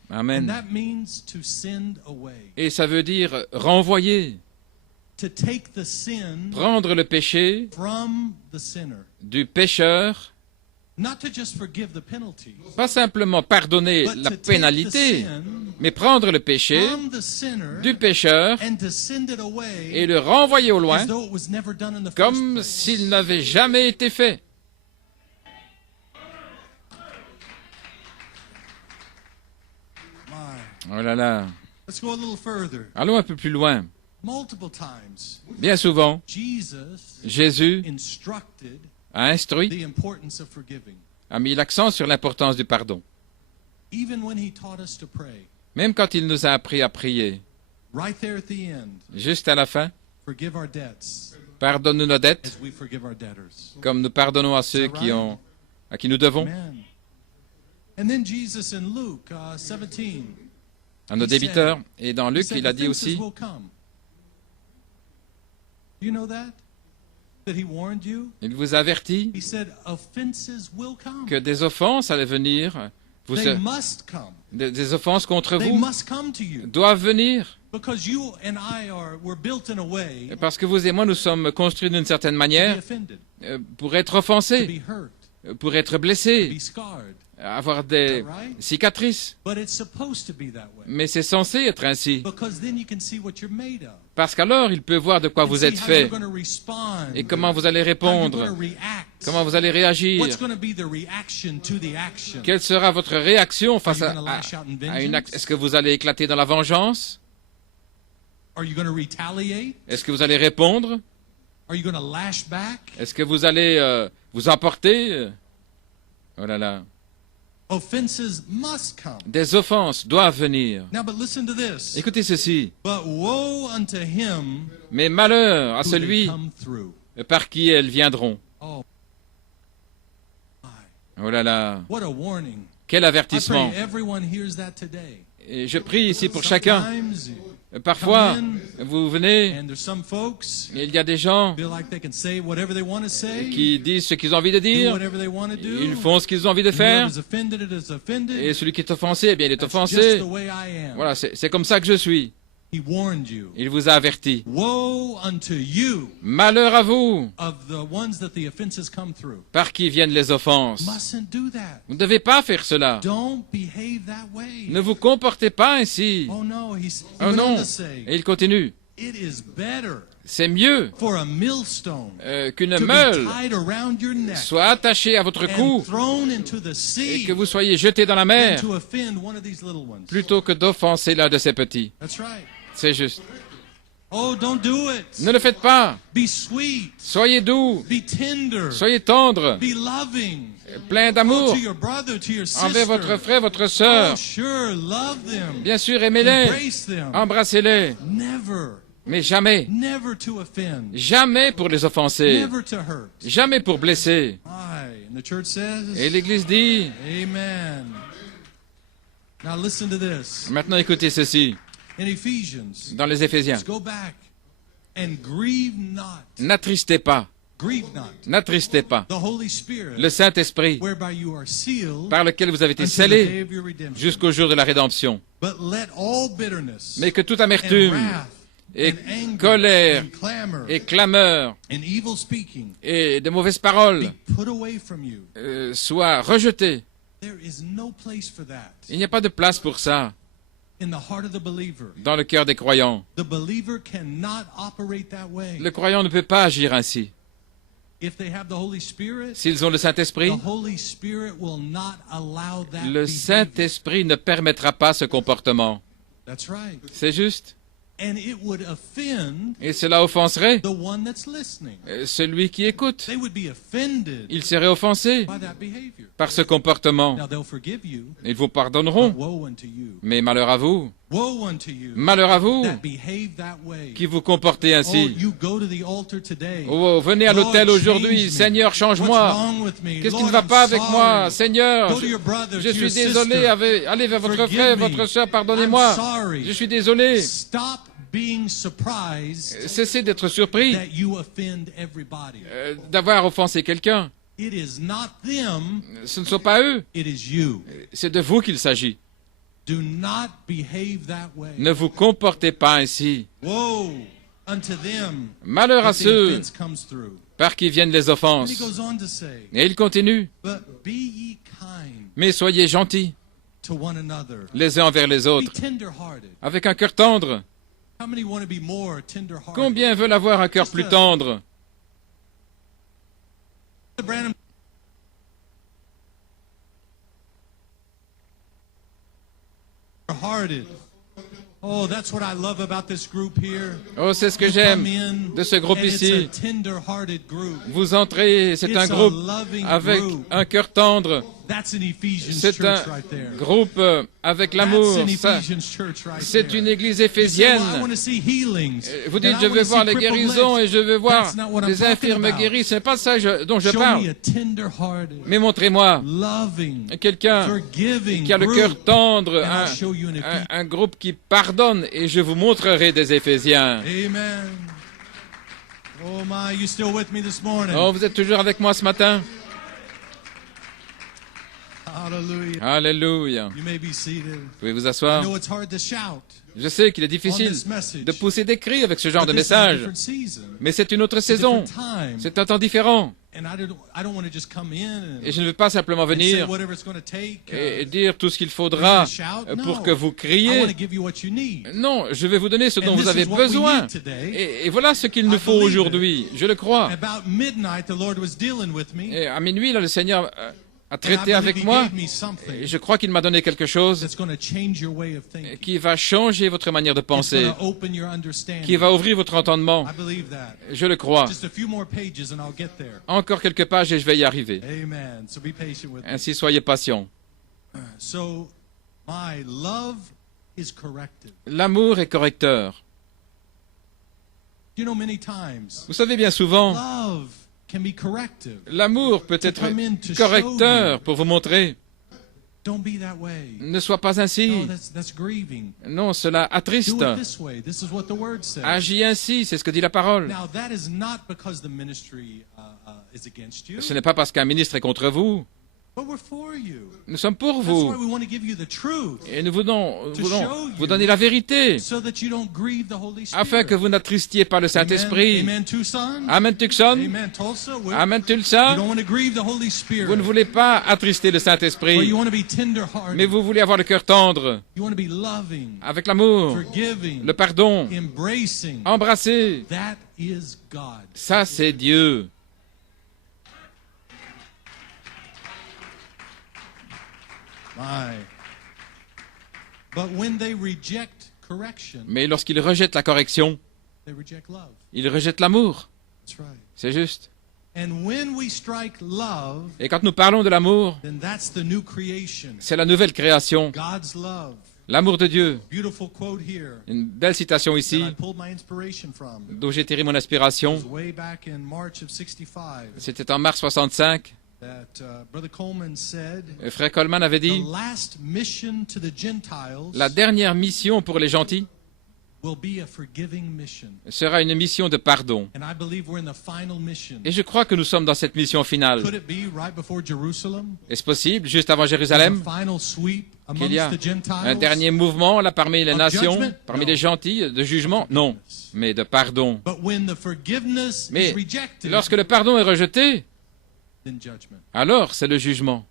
And Amen. that means to send away. Et ça veut dire renvoyer, To take the sin prendre le péché from the sinner. du pécheur, Not to just forgive the penalty, pas simplement pardonner but la to take the pénalité, sin mais prendre le péché from the sinner du pécheur and to send it away et le renvoyer au loin as though it was never done in the first comme place. s'il n'avait jamais été fait. My. Oh là là. Let's go a little further. Allons un peu plus loin. Multiple times, Bien souvent, Jesus Jésus instructed a instruit, the importance of forgiving. a mis l'accent sur l'importance du pardon. Even when he taught us to pray, Même quand il nous a appris à prier, right there at the end, juste à la fin, forgive our debts pardonne-nous nos dettes, as we forgive our debtors. comme nous pardonnons à ceux à qui nous devons, Amen. And then Jesus in Luke 17, à nos débiteurs. Et dans he Luc, said, il a dit offenses aussi, will come. Do you know that? That he warned you? il vous avertit He said, offenses will come. que des offenses allaient venir, They must come. des offenses contre They vous must come to you. doivent venir. Because you and I we're built in a way Parce que vous et moi, nous sommes construits d'une certaine to be manière offended, pour être to offensés, be hurt, pour être to blessés, be scarred. avoir des cicatrices. But it's supposed to be that way. Mais c'est censé être ainsi. Because then you can see what you're made of. Parce qu'alors, il peut voir de quoi You can vous see êtes how fait you're going to respond, et comment vous allez how you're répondre, going to react. comment vous allez réagir. What's going to be the reaction to the action? Quelle sera votre réaction face Are you gonna lash out in à une vengeance? Est-ce que vous allez éclater dans la vengeance? Are you going to retaliate? Est-ce que vous allez répondre? Are you going to lash back? Est-ce que vous allez vous emporter? Oh là là. Offenses must come. Des offenses doivent venir. Now, but listen to this. Écoutez ceci. But woe unto him Mais malheur à who they celui come through. par qui elles viendront. Oh, my. Oh là là. What a warning. Quel I avertissement. pray everyone hears that today. Et je prie ici pour chacun. Sometimes, Parfois, vous venez and there's some folks et il y a des gens feel like they can say whatever they want to say, qui disent ce qu'ils ont envie de do dire. whatever they want to do. Ils font ce qu'ils ont envie de And faire. whoever's offended is offended. Et celui qui est offensé, eh bien, il est That's offensé. just the way I am. Voilà, c'est comme ça que je suis. He warned you. Il vous a averti. Woe unto you Malheur à vous, of the ones that the offenses come through. par qui viennent les offenses. Mustn't do that. Vous ne devez pas faire cela. Don't behave that way. Ne vous comportez pas ainsi. Oh no, he Oh went on non. to say, Et il continue. it is better C'est mieux for a millstone qu'une to be meule tied around your neck soit attachée à votre and cou thrown into the et sea que vous soyez jeté dans la than mer to offend one of these little ones. plutôt que d'offenser l'un de ces petits. That's right. C'est juste. Oh, don't do it. Ne le faites pas. Be sweet. Soyez doux, Be tender. soyez tendre, Be loving. plein Oh, d'amour to your brother, to your sister. envers votre frère, votre Oh, sœur. sure, love them. Bien sûr, aimez-les, Embrace them. embrassez-les, Never, mais jamais, never to offend. jamais pour les offenser, Never to hurt. jamais pour blesser. Aye. And the church says, Et l'Église dit, Amen. Now listen to this. maintenant écoutez ceci, In Ephesians, dans les Éphésiens, let's go back. And grieve not. n'attristez pas, Grieve not. n'attristez pas The Holy Spirit, le Saint-Esprit whereby you are sealed par lequel vous avez été unto the day scellés of your redemption. jusqu'au jour de la rédemption. But let all bitterness Mais que toute and amertume wrath et and anger colère and clamor et clameur and evil speaking et de mauvaises paroles be put away from you. soient rejetées. There is no place for that Il n'y a pas de place pour ça in the heart of the believer. dans le cœur des croyants. The believer cannot operate that way. Le croyant ne peut pas agir ainsi. If they have the Holy Spirit, S'ils ont le Saint-Esprit, the Holy Spirit will not allow that le behavior. Saint-Esprit ne permettra pas ce comportement. That's right. C'est juste. And it would offend Et cela offenserait the one that's listening. celui qui écoute. They would be offended Il serait offensé by that behavior. par ce comportement. Now they'll forgive you, Ils vous but pardonneront. woe unto you. Mais malheur à vous. Woe unto you Malheur à vous that behave that way. qui vous comportez Oh, ainsi. you go to the altar today. Oh, venez à l'autel Lord, aujourd'hui. change me. Seigneur, What's change-moi. wrong with me? Qu'est-ce qui Lord, ne va I'm pas avec sorry. moi? Seigneur, Go to your brother, je to suis your désolé. sister. Allez vers votre Forgive frère, me. votre soeur, I'm pardonnez-moi. sorry. Je suis désolé. Stop being surprised Cessez d'être surpris that you offend everybody. d'avoir offensé quelqu'un. It is not them, Ce ne sont pas eux. it is you. C'est de vous qu'il s'agit. Do not behave that way. Ne vous comportez pas ainsi. Woe unto them Malheur à if the ceux offense comes through. par qui viennent les And he offenses. goes on to say, Et il continue. but be ye kind Mais soyez gentils to one another. les uns envers les Be autres, tender-hearted. avec un cœur tendre. How many want to be more tender-hearted? Combien veulent avoir un cœur plus tendre? Branham hearted. Oh, that's what I love about this group here. Oh, c'est ce que You j'aime come in, de ce groupe and it's ici. a tender-hearted group. Vous entrez, c'est un It's a groupe loving avec group. un cœur tendre. That's an Ephesians C'est church un right there. groupe avec That's l'amour. an Ça, Ephesians church right c'est there. une église You say, well, I éphésienne. want to see healings. Vous and dites, I je wanna veux see voir les crippled guérisons legs. et je veux voir That's not what I'm les talking infirmes about. guéris. Ce n'est pas ça dont je Show parle. me a tender-hearted, Mais montrez-moi loving, quelqu'un forgiving qui a le group, cœur tendre, and I'll show you an Ephesians. un groupe qui pardonne, et je vous montrerai des Éphésiens. Amen. Oh my, you still with me this morning? Oh, vous êtes toujours avec moi ce matin? Hallelujah. Alléluia. You may be seated. Vous pouvez vous I asseoir. know it's hard to shout Je sais qu'il est on difficile this message, de pousser des cris avec ce genre de but this is a message, different season. mais c'est une autre It's a saison. different time. C'est un temps différent. And I don't want to just come in Et je ne veux pas simplement and say venir whatever it's going to take et dire tout ce qu'il faudra pour que vous I want criez. to give you what you need. Non, je vais vous donner ce dont And vous this avez is what we besoin. need today. Et voilà ce qu'il nous I faut believe aujourd'hui. Je le crois. About midnight, the Lord was dealing with me. Et à minuit, là, le Seigneur a And I traité believe avec He moi. gave me something Et je crois qu'il m'a donné quelque chose that's going to change your way of thinking. qui va changer votre manière de It's penser, going to open your understanding. qui va ouvrir votre entendement. I believe that. Je le crois. Just a few more pages and I'll get there. Encore quelques pages et je vais y arriver. Amen. So be patient with me. Ainsi, soyez patients. So my love is corrective. L'amour est correcteur. You know, many times Vous savez, bien souvent, love can be corrective. l'amour peut être come in to correcteur show you. pour vous montrer. Don't be that way. Ne sois pas ainsi. No, that's grieving. Non, cela Do attriste. it this way. This is what the word says. Agis ainsi, c'est ce que dit la parole. Now that is not because the ministry is against you, Ce n'est pas parce qu'un ministre est contre vous. but we're for you. Nous sommes pour That's why vous. we want to give you the truth, Et nous voulons To show you. vous donner la vérité, so that you don't grieve the Holy Spirit. afin que vous n'attristiez pas le Saint-Esprit. Amen, Amen Tucson. Amen, Tucson. Amen Tulsa. Amen, You Tulsa. don't want to grieve the Holy Spirit. Vous ne voulez pas attrister le But Saint-Esprit, you want to be tender-hearted. mais vous voulez avoir le cœur tendre, You want to be loving, avec l'amour, forgiving, le pardon, embracing. embrasser. That is God. Ça, c'est Dieu. My. But when they reject correction, Mais lorsqu'il rejette la correction, They reject love. Ils rejettent l'amour. That's right. C'est juste. And when we strike love, Et quand nous parlons de l'amour, then that's the new creation. c'est la nouvelle création, God's love. l'amour de Dieu. Beautiful quote here Une belle citation that ici, I pulled my inspiration from. It d'où j'ai tiré mon was inspiration. way back in March of 65 C'était en mars 65. that Brother Coleman said, Frère Coleman avait the dit, last mission to the Gentiles la dernière mission pour les gentils will be a forgiving mission. sera une mission de pardon. And I believe we're in the final mission. Et je crois que nous sommes dans cette mission finale. Could it be right before Jerusalem? Est-ce possible, juste avant The Jérusalem, final sweep qu'il y a amongst the Gentiles? un dernier mouvement là parmi les Of nations, judgment? parmi No. les gentils, de jugement? Non, mais de pardon. But when the forgiveness Mais is rejected, lorsque le pardon est rejeté, then judgment. alors c'est le jugement.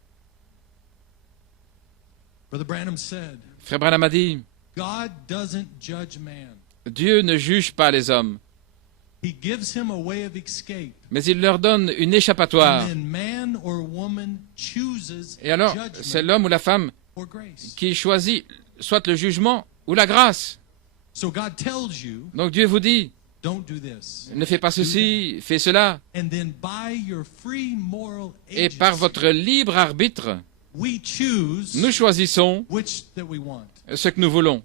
Brother Branham said, Frère Branham a dit, God doesn't judge man. Dieu ne juge pas les hommes, He gives him a way of escape. mais il leur donne une échappatoire. And then man or woman chooses Et alors, c'est judgment l'homme ou la femme or grace. qui choisit soit le jugement ou la grâce. So God tells you, Donc Dieu vous dit, don't do this. ne fais pas ceci, fais cela. And then by your free moral Et par agency, votre libre arbitre, we choose nous choisissons which that we want. ce que nous voulons.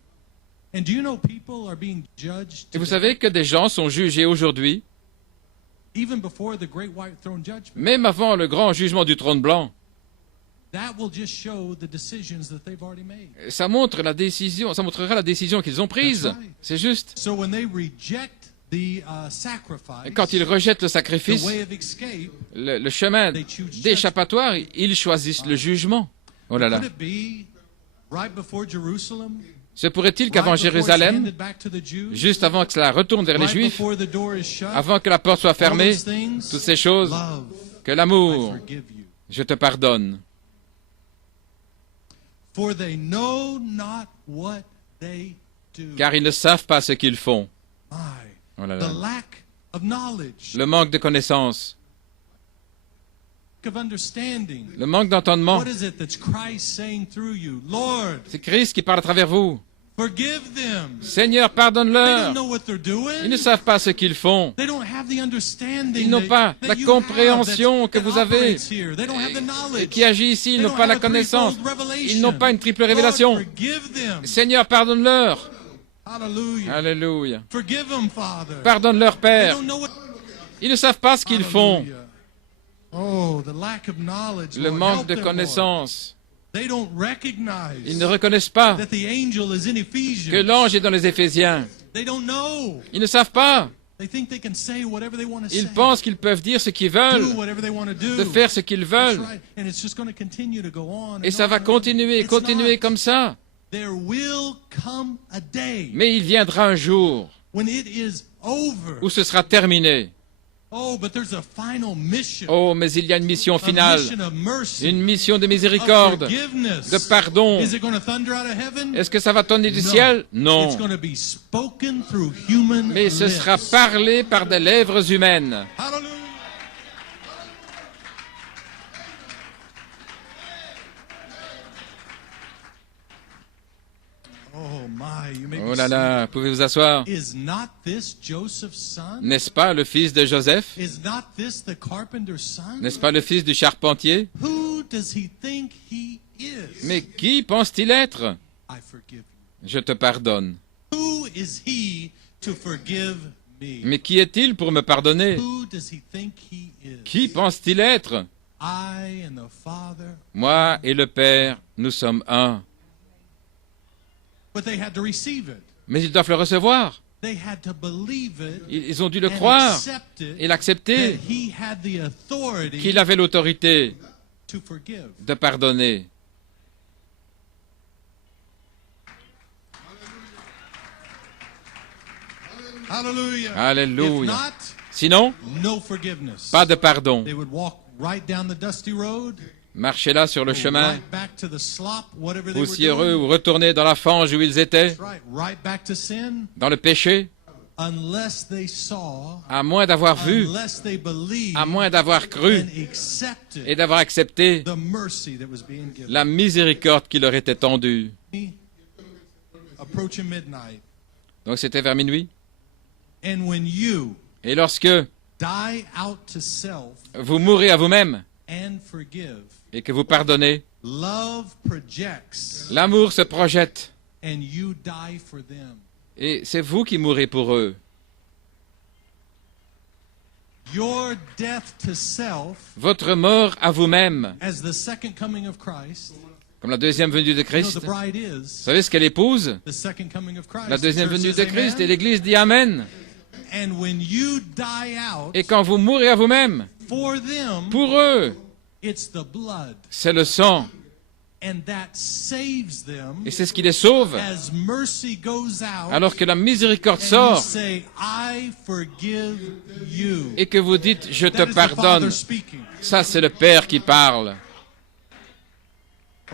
And do you know people are being judged Et vous today, savez que des gens sont jugés aujourd'hui, even before the great white throne judgment? même avant le grand jugement du trône blanc. That will just show the decisions that they've already made. Ça montre la décision, ça montrera la décision qu'ils ont prise. That's right. C'est juste. So when they reject the sacrifice, Quand ils rejettent le the sacrifice, way of escape, le chemin d'échappatoire, ils choisissent le jugement. Oh là là. could it be right before Jerusalem? Se pourrait-il qu'avant Right before it's Jérusalem, handed back to the Jews? juste avant que cela retourne vers les Right Juifs, before the door is shut? avant que la porte soit All fermée, those things? toutes ces choses, Love, que I l'amour, forgive you. je te pardonne. For they know not what they do. Car ils ne savent pas ce qu'ils font. My, Oh là the là. lack of knowledge, Le manque de connaissance, of understanding. le manque d'entendement. What is it that's Christ saying through you? Lord, C'est Christ qui parle à travers vous. forgive them. Seigneur, They pardonne-leur. don't know what they're doing. Ils ne savent pas ce qu'ils font. They don't have the understanding Ils n'ont that- pas that la you compréhension have, que that vous avez, operates here. They don't have the knowledge. qui agit ici. Ils They n'ont don't pas have la a connaissance. threefold revelation. Ils n'ont pas une triple Lord, révélation. forgive them. Seigneur, pardonne-leur. Hallelujah. Alléluia. Forgive them, Father. Pardonne-leur, They Père. don't know what. Ils ne savent pas ce qu'ils font. Hallelujah. Oh, the lack of knowledge. Le Lord, manque help de them, Lord. connaissance. They don't recognize Ils ne reconnaissent pas that the angel is in Ephesians. que l'ange est dans les Éphésiens. They don't know. Ils ne savent pas. They think they can say whatever they want to say. Ils pensent qu'ils peuvent dire ce qu'ils Do veulent, whatever they want to do. de faire ce qu'ils That's veulent. right. And it's just going to continue to go on. Et and ça on va and on. continuer, It's continuer not. comme ça. There will come a day Mais il viendra un jour when it is over. où ce sera terminé. Oh, but there's a final mission. Oh, mais il y a une mission A finale, mission of mercy, une mission de of miséricorde, forgiveness. de pardon. Is it going to thunder out of heaven? Est-ce que ça va tonner du No. ciel? It's Non. going to be spoken through human Mais ce lips. sera parlé par des lèvres humaines. Hallelujah. Oh my, you make Oh me là sick. là, pouvez-vous asseoir? Is not this Joseph's son? N'est-ce pas le fils de Joseph? Is not this the carpenter's son? N'est-ce pas le fils du charpentier? Who does he think he is? Mais qui pense-t-il être? I forgive you. Je te pardonne. Who is he to forgive me? Mais qui est-il pour me pardonner? Who does he think he is? Qui pense-t-il être? I and the Father. Moi et le Père, nous sommes un. But they had to receive it. Mais ils doivent le recevoir. They had to believe it Ils ont dû le and croire accept it, et l'accepter, that he had the authority qu'il avait l'autorité to forgive. de pardonner. Hallelujah. Alléluia. If not, Sinon, no forgiveness. pas de pardon. They would walk right down the dusty road, Marchez là sur le chemin, right back to the slop, whatever they were poussiéreux, doing. ou retourner dans la fange où ils étaient, That's right, right back to sin, dans le péché, unless they saw, à moins d'avoir vu, unless they believed, à moins d'avoir cru and accepted et d'avoir accepté the mercy that was being given. la miséricorde qui leur était tendue. Approaching midnight, Donc c'était vers minuit. And when you Et lorsque die out to self vous mourrez à vous-même and forgive, et que vous pardonnez, love projects l'amour se projette and you die for them. et c'est vous qui mourrez pour eux. Your death to self Votre mort à vous-même, as the second coming of Christ. comme la deuxième venue de You know, Christ. the bride Vous is savez ce qu'elle épouse? the second coming of Christ. La deuxième The church venue says de Christ, et amen. l'Église dit Amen. And when you die out Et quand vous mourrez à vous-même, for them, pour eux, it's the blood. c'est le sang. And that saves them Et c'est ce qui les sauve. as mercy goes out. Alors que la miséricorde and you sort say, I forgive you. et que vous dites je te That is the Father pardonne, speaking. ça c'est le Père qui parle.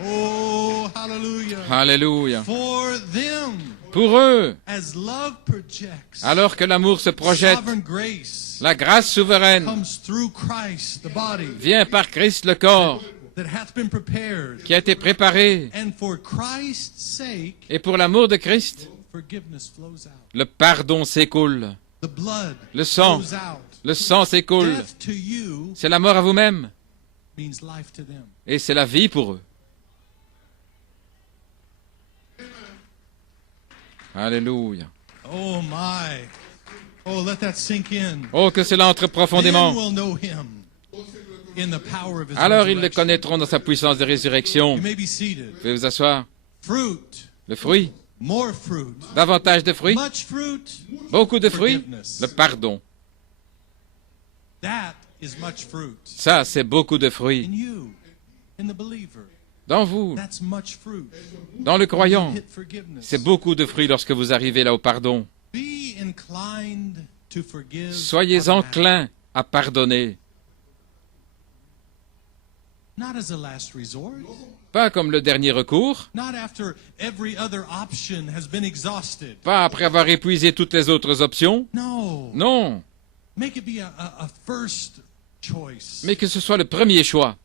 Oh, hallelujah. Alléluia. For them, Pour eux, as love projects, alors que l'amour se projette, sovereign grace la grâce souveraine comes through Christ, the body, vient par Christ le corps, that hath been prepared. qui a été préparé. And for Christ's sake, Et pour l'amour de Christ, forgiveness flows out. le pardon s'écoule. The blood Le sang. flows out. Le sang s'écoule. Death to you C'est la mort à vous-même. means life to them. Et c'est la vie pour eux. Alléluia. Oh my. Oh, let that sink in. Oh, que cela entre Then profondément. we'll know him in the power of his Alors ils le resurrection. connaîtront dans sa puissance de résurrection. You Vous may be seated. pouvez vous asseoir. Fruit, Le fruit, more fruit, davantage de fruits, much fruit. beaucoup de fruits, Forgiveness. le pardon. That is much fruit. Ça, c'est beaucoup de fruits. In you, in the believer, Dans vous, that's much fruit. dans le croyant, Hit forgiveness. c'est beaucoup de fruits lorsque vous arrivez là au pardon. Be inclined to forgive. Soyez other matters. enclins à pardonner. Not as a last resort. Pas comme le dernier recours, Not after every other option has been exhausted. pas après avoir épuisé toutes les autres options. No. Non, Make it be a first choice. mais que ce soit le premier choix.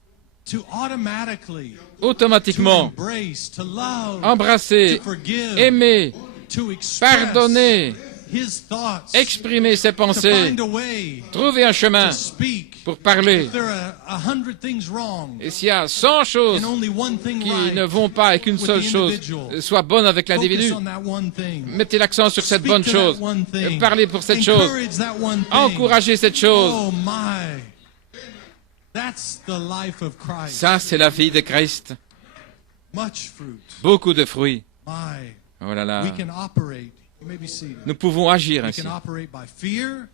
To automatically Automatiquement, to embrace, to love, embrasser, to forgive, aimer, to express pardonner, his thoughts, exprimer ses to pensées, find a way trouver un chemin to speak. pour parler. If there are 100 things wrong Et s'il y a 100 choses and only one thing qui right, ne vont pas et qu'une with seule the chose individual, soit bonne avec l'individu, focus on that one thing. mettez l'accent sur cette Speak bonne to chose. that one thing. Parlez pour cette chose. Encourage that one thing. Encouragez cette chose. Oh my. That's the life of Christ. Ça, c'est la vie de Christ. Much fruit. Beaucoup de fruits. My. Oh là là. We can operate. You may be seated. Nous pouvons agir We ainsi. can operate by fear,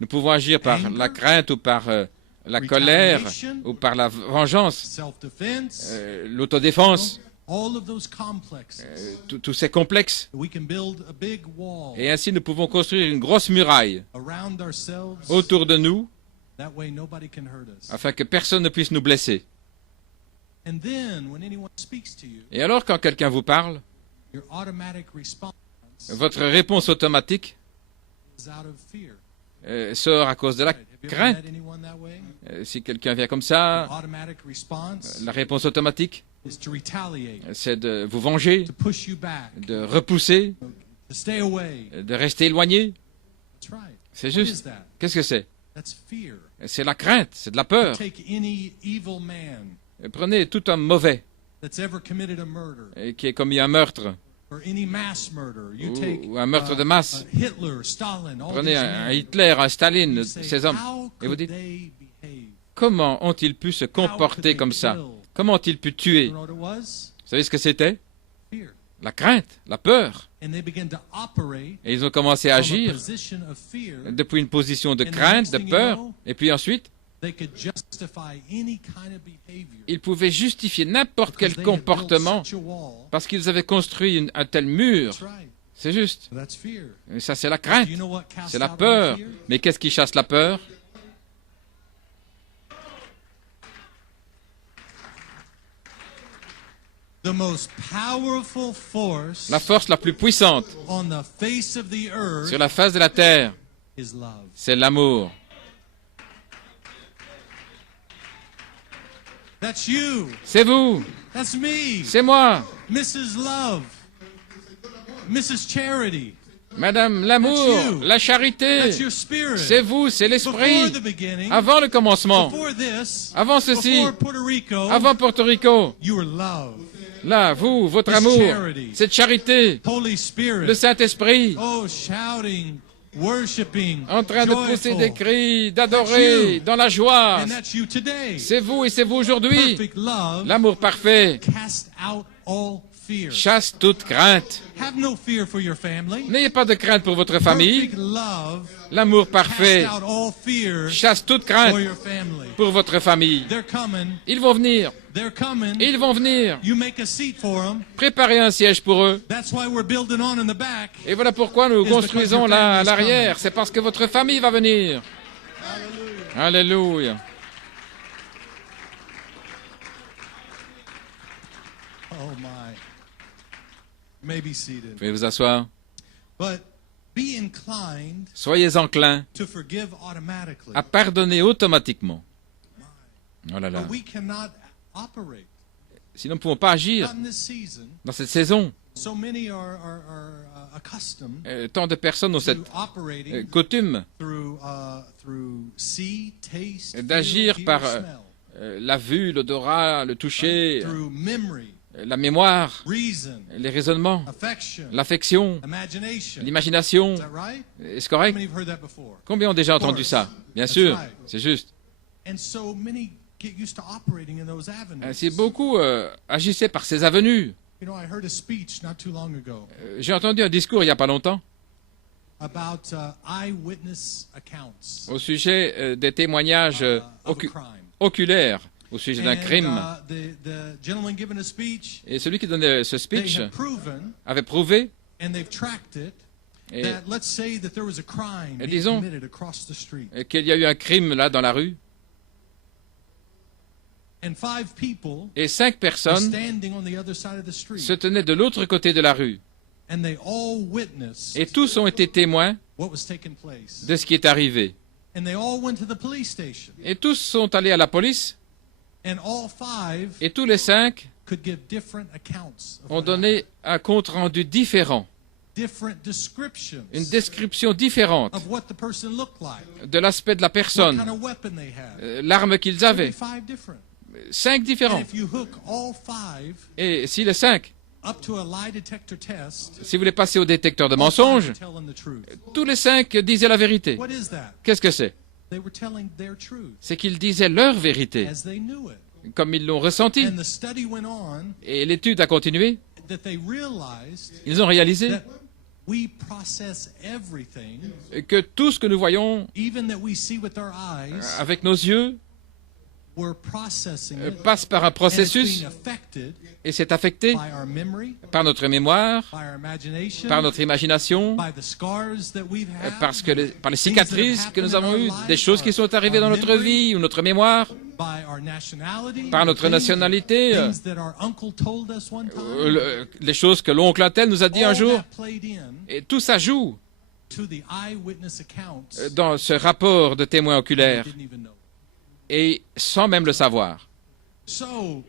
Nous pouvons agir par Anger. la crainte ou par la colère ou par la vengeance, self-defense, l'autodéfense, all of those complexes. tous ces complexes. We can build a big wall Et ainsi, nous pouvons construire une grosse muraille around ourselves. autour de nous That way nobody can hurt us. afin que personne ne puisse nous blesser. And then when anyone speaks to you, Et alors, quand quelqu'un vous parle, your automatic response votre réponse automatique is out of fear. sort à cause de la Right. Have you ever crainte. met anyone that way? Si quelqu'un vient comme The ça, automatic response la réponse automatique, is to retaliate, c'est de vous venger, to push you back, de repousser, to stay away. de rester éloigné. That's right. C'est What is juste. that? Qu'est-ce que c'est? That's fear. C'est la crainte, c'est de la peur. Take any evil man Prenez tout un mauvais that's ever committed a murder qui ait commis un meurtre or any mass murder. You take ou un meurtre de masse. Hitler, Stalin, all Prenez these un men. Hitler, un Staline, You say, ces hommes, how et vous could dites, they behave? comment ont-ils pu se comporter comme ça? Comment ont-ils pu tuer? You know what it was? Vous savez ce que c'était? Fear. La crainte, la peur. And they began to operate Et ils ont commencé à from a agir position of fear. depuis une position de And the crainte, next de thing you peur, know, et puis ensuite, they could justify any kind of behavior. ils pouvaient justifier n'importe quel Because they had built comportement such a wall. parce qu'ils avaient construit un tel mur. That's right. C'est juste. That's fear. Et ça, c'est la Do crainte, you know what casts c'est la out all peur. fear? Mais qu'est-ce qui chasse la peur? The most powerful force La force la plus puissante on the face of the earth sur la face de la terre, is love. c'est l'amour. That's you. C'est vous, That's me. c'est moi, Mrs. Love. Mrs. Charity. Madame, l'amour, That's you. la charité, That's your spirit. c'est vous, c'est Before l'esprit. the beginning, Avant le commencement, before this, avant ceci, before Puerto Rico, avant Porto Rico, you were love. là, vous, votre This amour, charity. cette charité, Holy Spirit. le Saint-Esprit, Oh, shouting, worshiping, en train de pousser des joyful. cris, That's d'adorer, you. dans la joie. And that's you today. C'est vous et c'est vous aujourd'hui. Perfect love L'amour parfait cast out all fear. chasse toute crainte. Have no fear for your family. N'ayez pas de crainte pour votre famille. Perfect love L'amour cast parfait out all fear chasse toute for crainte your family. pour votre famille. They're coming. Ils vont venir. They're coming. Ils vont venir. You make a seat for them. Préparez un siège pour eux. That's why we're building on in the back. Et voilà pourquoi nous construisons là à l'arrière. C'est parce que votre famille va venir. Alléluia. Oh my. You may be seated. Vous pouvez vous asseoir. But be inclined Soyez enclins to forgive automatically. à pardonner automatiquement. Oh là là. But we cannot operate. Si nous ne pouvons pas agir Not in this season. dans cette saison, So many are accustomed tant de personnes ont to cette operating coutume through see, taste, d'agir feel, par hear, smell, la vue, l'odorat, le toucher, through memory, la mémoire, reason, les raisonnements, affection, l'affection, imagination. l'imagination. Is that right? Est-ce How correct? many have heard that before? Combien ont déjà entendu ça? Bien sûr, right. c'est juste. And so many get used to operating in those avenues. Ainsi, beaucoup agissaient par ces avenues. You know, I heard a speech not too long ago J'ai entendu un discours il n'y a pas longtemps about eyewitness accounts au sujet des témoignages of a crime. oculaires au sujet d'un And, crime. the gentleman giving a speech, Et celui qui donnait ce they speech have proven avait prouvé, and they've tracked it et, that let's say that there was a crime being disons- committed across the street, qu'il y a eu un crime là dans la rue, and 5 people et 5 are personnes standing on the other side of the street, se tenaient de l'autre côté de la rue. and they all witnessed Et tous ont été témoins what was taking place, de ce qui est arrivé. and they all went to the police station, Et tous sont allés à la police, and all 5 et tous les 5 could give different accounts of ont what donné un compte-rendu différent, different descriptions une description différente of what the person looked like, de l'aspect de la what personne, kind of weapon they had. l'arme qu'ils Maybe avaient. 5 different. 5 And différents. if you hook all 5 Et si les 5, up to a lie detector test, si vous voulez passer au détecteur de all 5 mensonges, are telling the truth. tous les 5 disaient la vérité. What is that? Qu'est-ce que c'est? They were telling their truth C'est qu'ils disaient leur vérité, as they knew it. comme ils l'ont ressenti. And the study went on Et l'étude a continué. that they realized Ils ont réalisé that we process everything, que tout ce que nous voyons even that we see with our eyes, avec nos yeux we're processing it, passe par un and it's processus being affected et c'est affecté by our memory, par notre mémoire, by our imagination, par notre imagination, by the scars that we've had, parce que par les things that have cicatrices que nous happened in avons our eues, lives, des choses qui sont arrivées our dans notre memory, vie ou notre mémoire, by our nationality, par notre things- nationalité, things that our uncle told us one time, les choses que l'oncle Attel nous a dit un all jour. that played in Et tout ça joue to the eyewitness accounts dans ce rapport de témoins that oculaires we didn't even know. et sans même le savoir. So,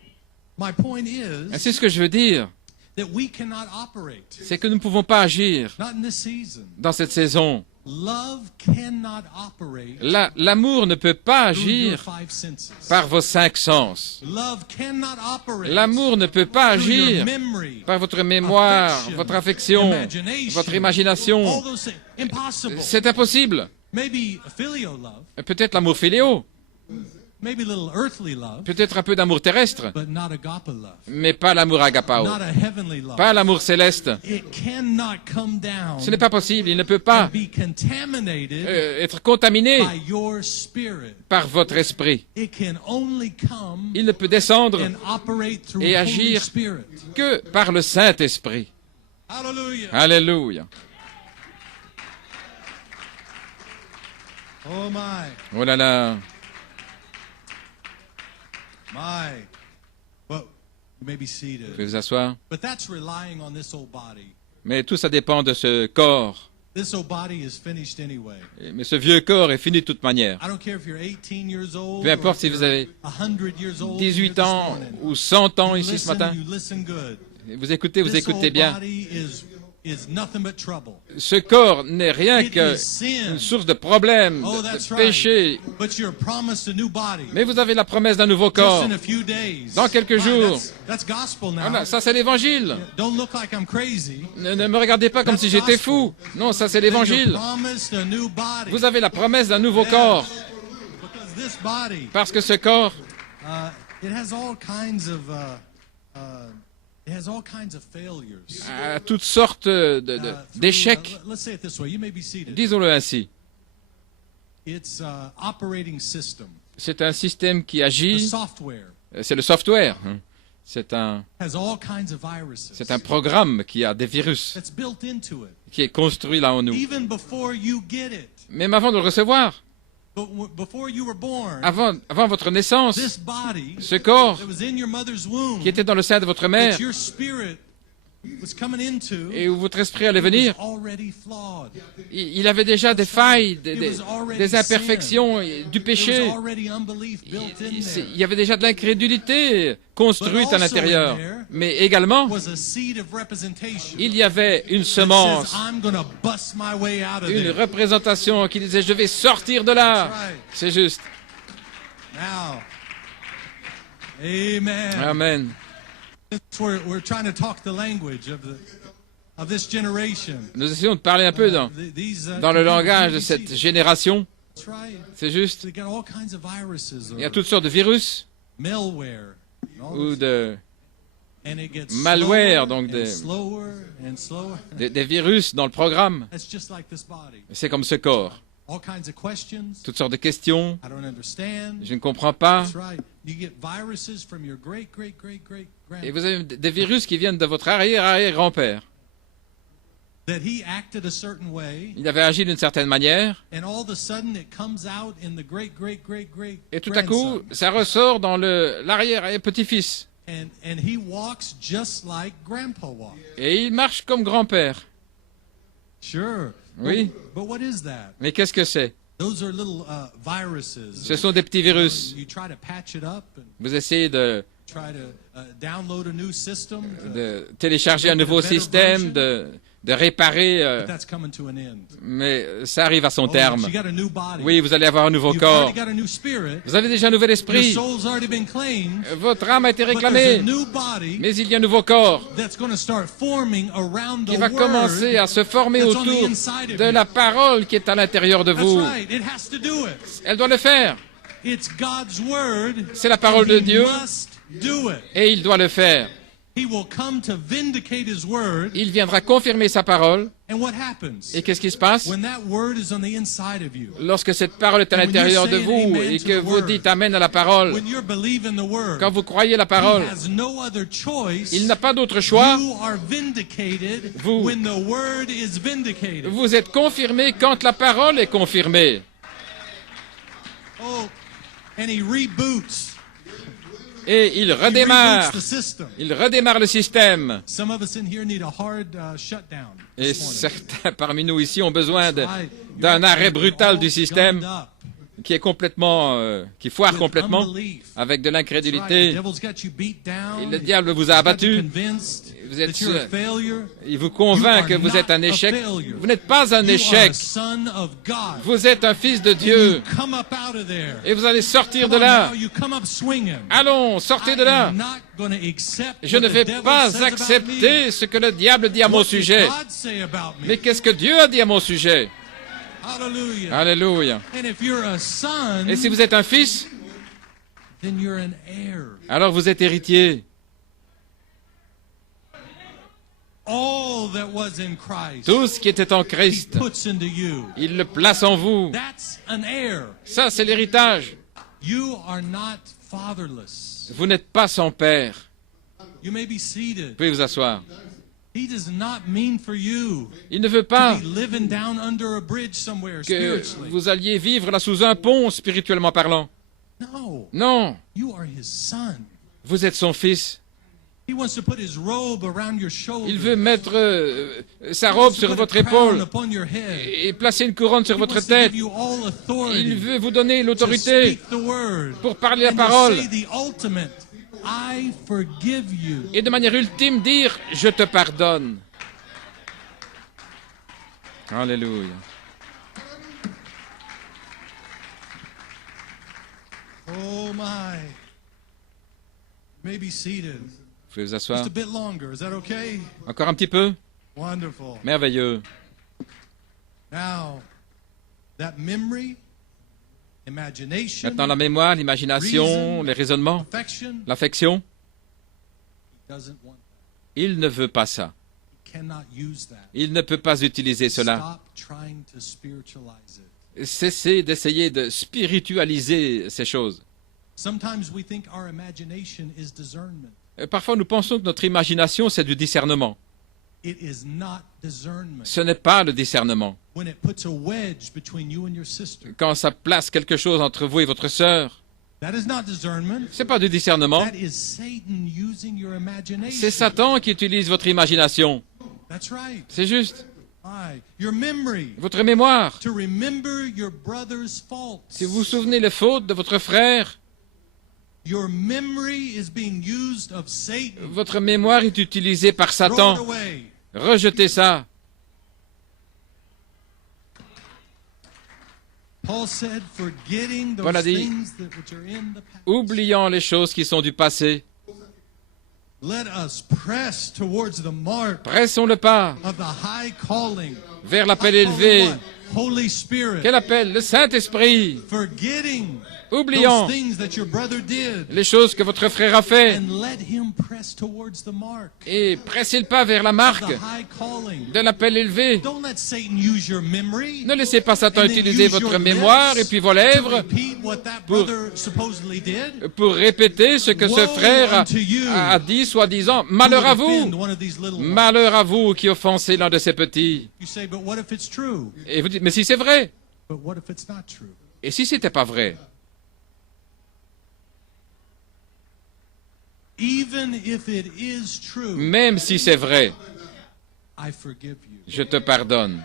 my point Et is c'est ce que je veux dire, that we cannot operate, c'est que nous ne pouvons pas agir not in this season. dans cette saison. Love cannot operate L'amour ne peut pas through your agir 5 senses. par vos 5 sens. Love cannot operate L'amour ne peut pas through your agir memory, par votre mémoire, affection, votre affection, imagination, votre all imagination. those things. Impossible. C'est impossible. Maybe filial love, Peut-être l'amour philéo, maybe a little earthly love, peut-être un peu d'amour terrestre, but not agape love, mais pas l'amour agapao, not a heavenly love. pas l'amour céleste. It cannot come down Ce n'est pas possible, il ne peut pas and be contaminated être contaminé by your spirit. par votre esprit. It can only come Il ne peut descendre and operate through et Holy agir Spirit. que par le Saint-Esprit. Hallelujah. Alléluia. Oh my, Oh là là. my. Well, you may be Vous seated. pouvez vous asseoir. But that's relying on this old body. Mais tout ça dépend de ce corps. This old body is finished anyway. Mais ce vieux corps est fini de toute manière. I don't care if you're 18 years old, Peu importe or si if vous you're avez 100 years old 18 here this ans morning. ou 100 ans You ici ce listen, matin. you listen good. Vous écoutez This old bien. body is is nothing but trouble. Ce corps n'est rien It qu'une is sin. source de problèmes, Oh, de that's péchés. right. But you're promised a new body. Mais vous avez la promesse d'un nouveau Just corps. in a few days. Dans quelques Fine, jours. That's gospel now. Voilà, ça c'est l'évangile. Don't look like I'm crazy. Ne me regardez pas comme si j'étais fou. Non, ça c'est l'évangile. You're promised a new body. Vous avez la promesse d'un nouveau corps. Because this body, Parce que ce corps, it has all kinds of it has all kinds of failures. a toutes sortes d'échecs. Let's say it this way. You may be seated. Disons-le ainsi. It's operating system. C'est un système qui The agit. software C'est le software. C'est un has all kinds of viruses. C'est un programme qui a des virus, That's built into it. qui est construit là en nous. Even before you get it. Même avant de le recevoir, Before you were born. avant votre naissance, This body ce corps that was in your mother's womb. qui était dans le sein de votre mère That your spirit was coming into. et où votre esprit allait Was venir, already flawed. il avait déjà des failles, It was already des imperfections, du There péché. was already unbelief built in there. Il y avait déjà de l'incrédulité construite à l'intérieur. Mais également, Was a seed of representation. il y avait une That semence, says, I'm going to bust my way out of une there. représentation qui disait « Je vais sortir de là That's right. ». C'est juste. Now, amen. Amen. We're trying to talk the language of this generation. Nous essayons de parler un peu dans le computers, langage de you cette see, génération. that's right. C'est juste. They got all kinds of viruses Il y a or toutes sortes de virus malware. and all ou this. And it gets malware, slower donc and des- slower and slower. des virus dans le programme. That's just like this body. C'est comme ce corps. All kinds of questions. Toutes sortes de questions. I don't understand. Je ne comprends pas. That's right. You get viruses from your great Et grandpa vous avez des virus qui viennent de votre arrière-arrière-grand-père. that he acted a certain way, Il avait agi d'une certaine manière. and all of a sudden it comes out in the great Et tout à coup, ça ressort dans l'arrière-petit-fils. and he walks just like grandpa walked. Et il marche comme grand-père. Sure. Oui. But what is that? Mais qu'est-ce que c'est? Those are little viruses. Ce sont des petits virus. You try to patch it up and Vous essayez de try to download a new system. télécharger un nouveau système, de réparer, But that's coming to an end. mais ça arrive à son Oh, terme. you got a new body. Oui, vous allez avoir un nouveau You've corps. already got a new spirit. Vous avez déjà un nouvel Your esprit. soul's already been claimed. Votre âme a été But there's réclamée. a new body Mais il y a un nouveau corps that's going to start forming around qui the va commencer à word. se former that's on the autour inside of de you. la parole qui est à l'intérieur de That's vous. right. It has to do it. Elle doit le faire. It's God's word. C'est la parole and de he Dieu. must do it. Et il doit le faire. He will come to vindicate his word. Il viendra confirmer sa parole. And what happens? Et qu'est-ce qui se passe? When that word is on the inside of you. Lorsque cette parole est à l'intérieur de vous et que vous dites Amen à la parole, When you're believing the word. quand vous croyez la parole, He has no other choice. il n'a pas d'autre choix. You are vindicated Vous- when the word is vindicated. Vous êtes confirmé quand la parole est confirmée. Oh, and he reboots. Et il He redémarre. reboots the system. Il redémarre le système. Some of us in here need a hard shutdown. Et this morning. certains parmi nous ici ont besoin Right. d'un arrêt You're brutal all du système gummed up qui est complètement, qui foire with complètement unbelief. avec de That's right. The l'incrédulité. devil's got you beat down. Et le diable vous a He's got you abattu. convinced Vous êtes that you're a sûr. failure. Il vous convainc que vous êtes un échec. Vous n'êtes pas un You are échec. a son of God. Vous êtes un fils de And Dieu. you come up out of there. Et vous allez sortir Come de on là. now, you come up swinging. Allons, sortez de I là. am not gonna accept Je what ne the vais devil pas says about me. accepter ce que le diable dit à mon What did sujet. God say about me? Mais qu'est-ce que Dieu a dit à mon sujet? Hallelujah. Alléluia. And if you're a son, Et si vous êtes un fils, then you're an heir. alors vous êtes héritier. All that was in Christ, Tout ce qui était en he Christ, puts into you. il le place en vous. That's an heir. Ça, c'est l'héritage. You are not fatherless. Vous n'êtes pas sans père. You may be seated. Vous pouvez vous asseoir. He does not mean for you Il ne veut to pas be living down under a bridge somewhere que spiritually. vous alliez vivre là sous un pont, spirituellement parlant. No, Non, you are his son. vous êtes son fils. He wants to put his robe around your shoulder. Il veut mettre sa He robe wants to sur put a votre crown épaule upon your head. et placer une couronne sur He votre wants to tête. give you all authority Il veut vous donner to l'autorité speak the word pour parler la and parole. to say the ultimate, I forgive you. Et de manière ultime dire « Je te pardonne Alléluia. Oh my. You may be seated. Vous pouvez vous Just asseoir. a bit longer. Is that okay? Encore un petit peu? Wonderful. Merveilleux. Now, that memory, imagination, Maintenant, la mémoire, l'imagination, les raisonnements, affection, l'affection, he doesn't want that. il ne veut pas ça. He cannot use that. Il ne peut pas utiliser cela. Stop trying to spiritualize it. Cessez d'essayer de spiritualiser ces choses. Sometimes we think our imagination is discernment. Parfois, nous pensons que notre imagination, c'est du discernement. It is not discernment. Ce n'est pas le discernement. When it puts a wedge between you and your sister, Quand ça place quelque chose entre vous et votre sœur, that is not discernment. c'est pas du discernement. That is Satan using your imagination. C'est Satan qui utilise votre imagination. That's right. C'est juste. Aye. Your memory, Votre mémoire. to remember your brother's faults. Si vous vous souvenez les fautes de votre frère, Your memory is being used of Satan. votre mémoire est utilisée par Throw it Satan. away. Rejetez ça. Paul said, forgetting those Paul a dit, things that which are in the past. Oubliant les choses qui sont du passé, Let us press towards the mark pressons le pas of the high calling. vers l'appel High calling élevé. what? Holy Spirit. Quel appel? Le Saint-Esprit. Forgetting Oubliant those things that your brother did. les choses que votre frère a fait And let him press towards the mark et pressez le pas vers la of marque the high calling. de l'appel élevé. Don't let Satan use your memory. Ne laissez pas Satan and then utiliser use votre your mémoire et lips puis vos to lèvres repeat what that brother supposedly did. pour répéter ce que ce Woe frère unto you. a dit, soi-disant. Who Malheur à would offend vous! one of these little ones. Malheur à vous qui offensez l'un de ces petits. You say, but what if it's true? Et vous dites, mais si c'est vrai? But what if it's not true? Et si c'était pas vrai? Even if it is true, Même si c'est vrai, I forgive you. je te pardonne.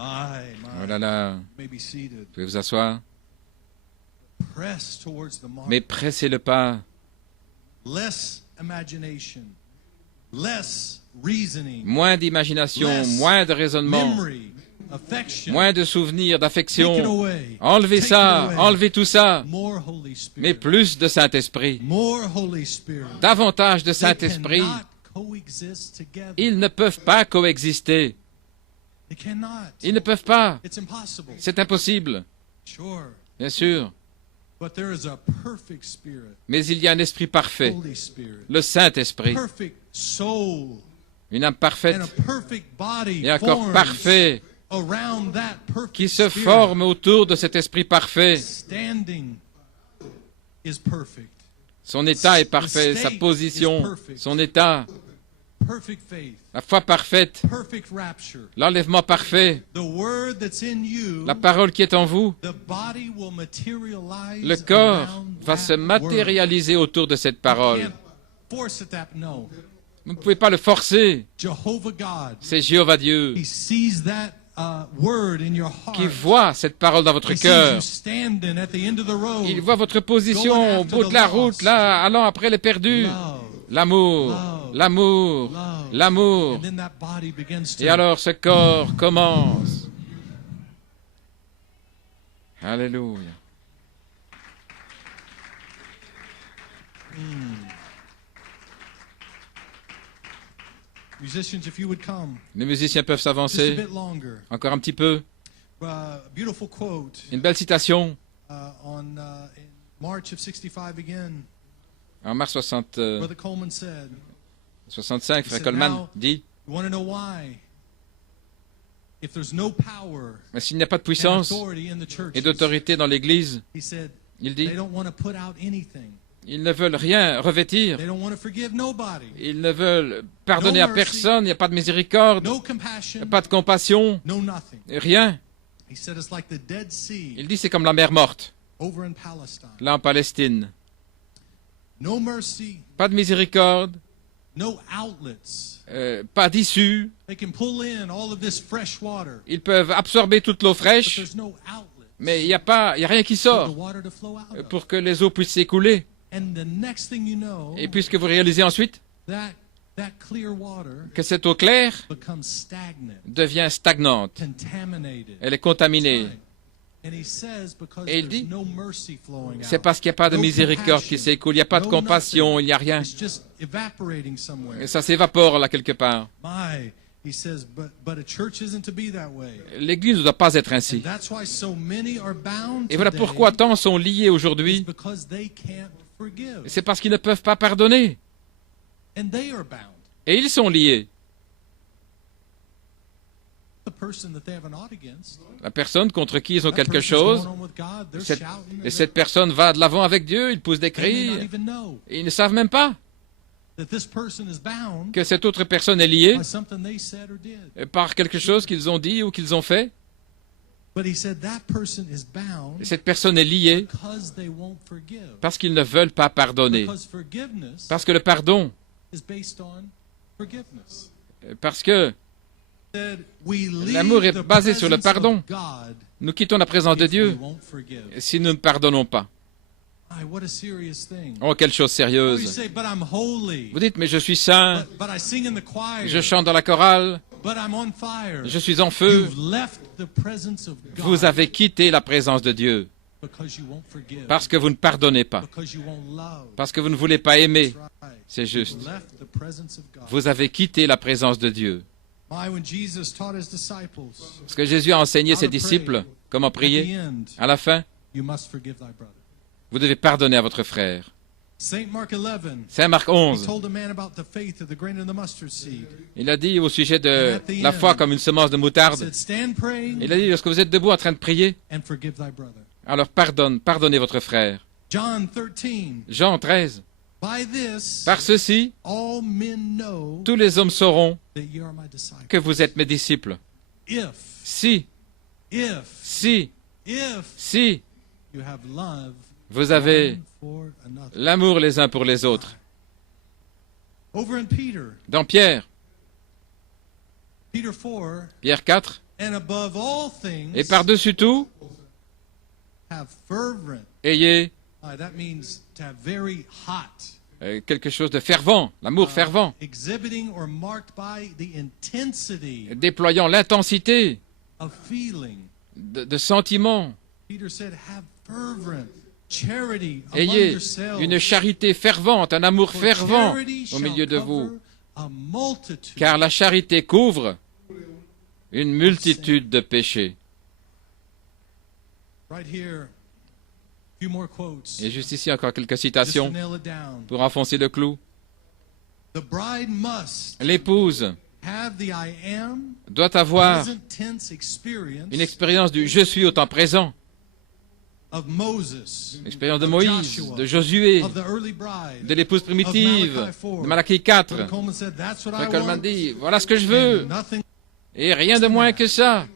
Oh là là, vous May be seated. pouvez vous asseoir. Press towards the mark. Mais pressez le pas. Less imagination, less reasoning, Moins d'imagination, less moins de raisonnement, memory, affection. moins de souvenirs, Take it d'affection. away. Enlevez Take it ça, away. enlevez tout ça. More Holy Spirit. Mais plus de Saint-Esprit. More Holy Spirit. Davantage de They Saint-Esprit. cannot coexist together. Ils ne peuvent pas coexister. They cannot. Ils ne peuvent pas. It's impossible. C'est impossible, Sure. bien sûr. But there is a perfect spirit. Mais il y a un esprit parfait, Holy Spirit. le Saint-Esprit. Perfect soul. Une âme parfaite And a perfect body et un corps forms parfait around that perfect qui se spirit. forme autour de cet esprit parfait. Standing is perfect. Son état est parfait, sa position, son état, Perfect faith. la foi parfaite, Perfect rapture. l'enlèvement parfait, The word that's in you, la parole qui est en vous. the body will materialize Le corps around va that se word. matérialiser autour de cette You parole. can't force it that, no. Vous ne pouvez pas le forcer. Jehovah God, C'est Jéhovah Dieu He sees that word in your heart. qui voit cette parole dans votre He sees cœur. you standing at the end of the road. Il voit votre position au bout de la route, là, allant après les perdus. Love. L'amour, l'amour, Love. l'amour. And then that body begins to Et alors ce corps commence. Alléluia. musicians, if you would come Les musiciens peuvent just a s'avancer. bit longer. Encore un petit peu. Beautiful quote Une belle citation. in March of 65 again. En mars 60, Brother Coleman said, 65, Frère said, Coleman now- dit, you want to know why? If there's no power mais s'il n'y a pas de and puissance authority in the church, et d'autorité dans l'Église, he said, il dit, they don't want to put out anything. ils ne veulent rien revêtir. They don't want to forgive nobody. Ils ne veulent pardonner à No mercy. personne. Il n'y a pas de miséricorde, No compassion, pas de compassion, no nothing. rien. He said it's like the Dead Sea Il dit, c'est comme la mer morte, over in Palestine. là en Palestine. No mercy, Pas de miséricorde, no outlets. pas d'issue. They can pull in all of this fresh water, Ils peuvent absorber toute l'eau but fraîche, there's no outlet. Mais il n'y a rien qui for the sort water to flow out of. pour que les eaux puissent s'écouler. And the next thing you know, Et puisque vous réalisez ensuite that clear water que cette eau claire becomes stagnant, devient stagnante, contaminated. elle est contaminée. And he says because Et il there's dit, no mercy flowing c'est out. parce qu'il n'y a pas de No miséricorde qui compassion, s'écoule, il n'y a pas de no compassion, nothing. il n'y a rien. It's just evaporating somewhere. Et ça s'évapore là quelque part. He says, but a church isn't to be that way. L'Église ne doit pas être And ainsi. that's why so many are bound Et voilà today, pourquoi tant sont liés is aujourd'hui. because they can't forgive. C'est parce qu'ils ne peuvent pas pardonner. And they are bound. Et ils sont liés. The person that they have an ought against. La personne contre qui ils ont That quelque person's chose, going on with God, they're cette, shouting, et cette personne va de l'avant avec Dieu, ils poussent des they may not cris, even know et ils ne savent même pas that this person is bound que cette autre personne est liée by something they said or did. par quelque chose qu'ils ont dit ou qu'ils ont fait. But he said that person is Et bound cette personne est liée because they won't forgive. parce qu'ils ne veulent pas pardonner. Because forgiveness Parce que le pardon, is based on forgiveness. parce que Said, we leave l'amour est the basé sur le presence pardon. of God Nous quittons la présence de if we Dieu won't forgive. si nous ne pardonnons pas. What a serious thing. Oh, quelle chose You sérieuse. say, but I'm holy. Vous dites, mais je suis saint, But I sing in the choir. je chante dans la chorale, But I'm on fire. je suis en feu. You've left the presence of God Vous avez quitté la présence de Dieu because you won't forgive. parce que vous ne pardonnez pas, Because you won't love. parce que vous ne voulez pas aimer. That's right. C'est juste. You've left the presence of God. Vous avez quitté la présence de Dieu. When Jesus taught his disciples, Parce que Jésus a enseigné ses disciples comment at the prier. end, À la fin, you must forgive thy brother. vous devez pardonner à votre frère. Saint Mark 11, Saint Marc he 11, told a man about the faith of the grain of the mustard seed. il a dit au sujet de la foi comme une semence de He moutarde. said, stand praying Il a dit, lorsque vous êtes debout en train de prier, and forgive thy brother. alors pardonnez votre frère. John 13, Jean 13, by this par ceci, all men know tous les hommes sauront that ye are my disciples. que vous êtes mes disciples. If Si you have love vous avez one for another. l'amour les uns pour les autres. Over in Peter, Dans Pierre, Peter 4, Pierre 4, and above all things, et par-dessus tout, have fervent. ayez That means to have very hot. quelque chose de fervent, l'amour fervent, Exhibiting or marked by the intensity déployant l'intensité of feeling. de sentiments. Peter said, have fervent charity among Ayez yourselves. une charité fervente, un amour For fervent charity au shall milieu de cover vous, a multitude. car la charité couvre une multitude de péchés. Right here, a few more quotes. Et juste ici encore quelques Just to citations nail it down. pour enfoncer le clou. The bride must L'épouse have the I am doit avoir present tense experience une expérience du « je suis » au temps présent, of Moses, l'expérience de of Moïse, Joshua, de Josué, of the early bride, de l'épouse primitive, of Malachi 4. de Malachie 4. Brother Coleman said, that's what I Frère Coleman want, dit, voilà ce que je veux, and nothing, et rien de moins que ça,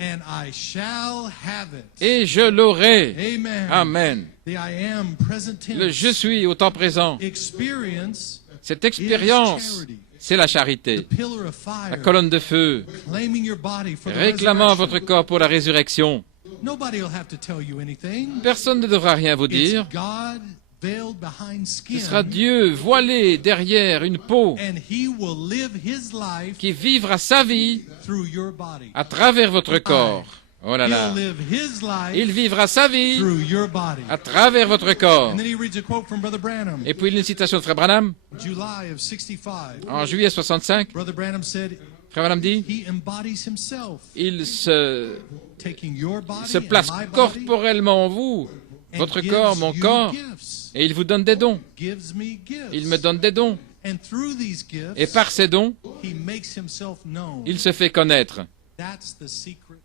and I shall have it. et je l'aurai. Amen. Amen. The I am present tense Le « je suis » au temps présent, experience cette expérience, c'est la the charité, pillar of fire, la colonne de feu, claiming your body for the réclamant resurrection. votre corps pour la résurrection. Nobody will have to tell you anything. Personne ne devra rien vous It's dire. God veiled behind Ce skin, sera Dieu voilé derrière une peau and He will live His life qui vivra sa vie through your body. à travers votre corps. Oh là là. He'll live His life Il vivra sa vie through your body. à travers votre corps. And then he reads a quote from Brother Branham, Et puis une citation de Frère Branham, July of 65. en juillet 65. Brother Branham said Frère Branham dit, he embodies himself, il se taking your body se and place my body corporellement en vous, and votre gives corps, mon you corps, gifts, et il vous donne des dons. gives me gifts. Il me donne des dons. And through these gifts, Et par ces dons, he makes himself known. il se fait connaître. That's the secret.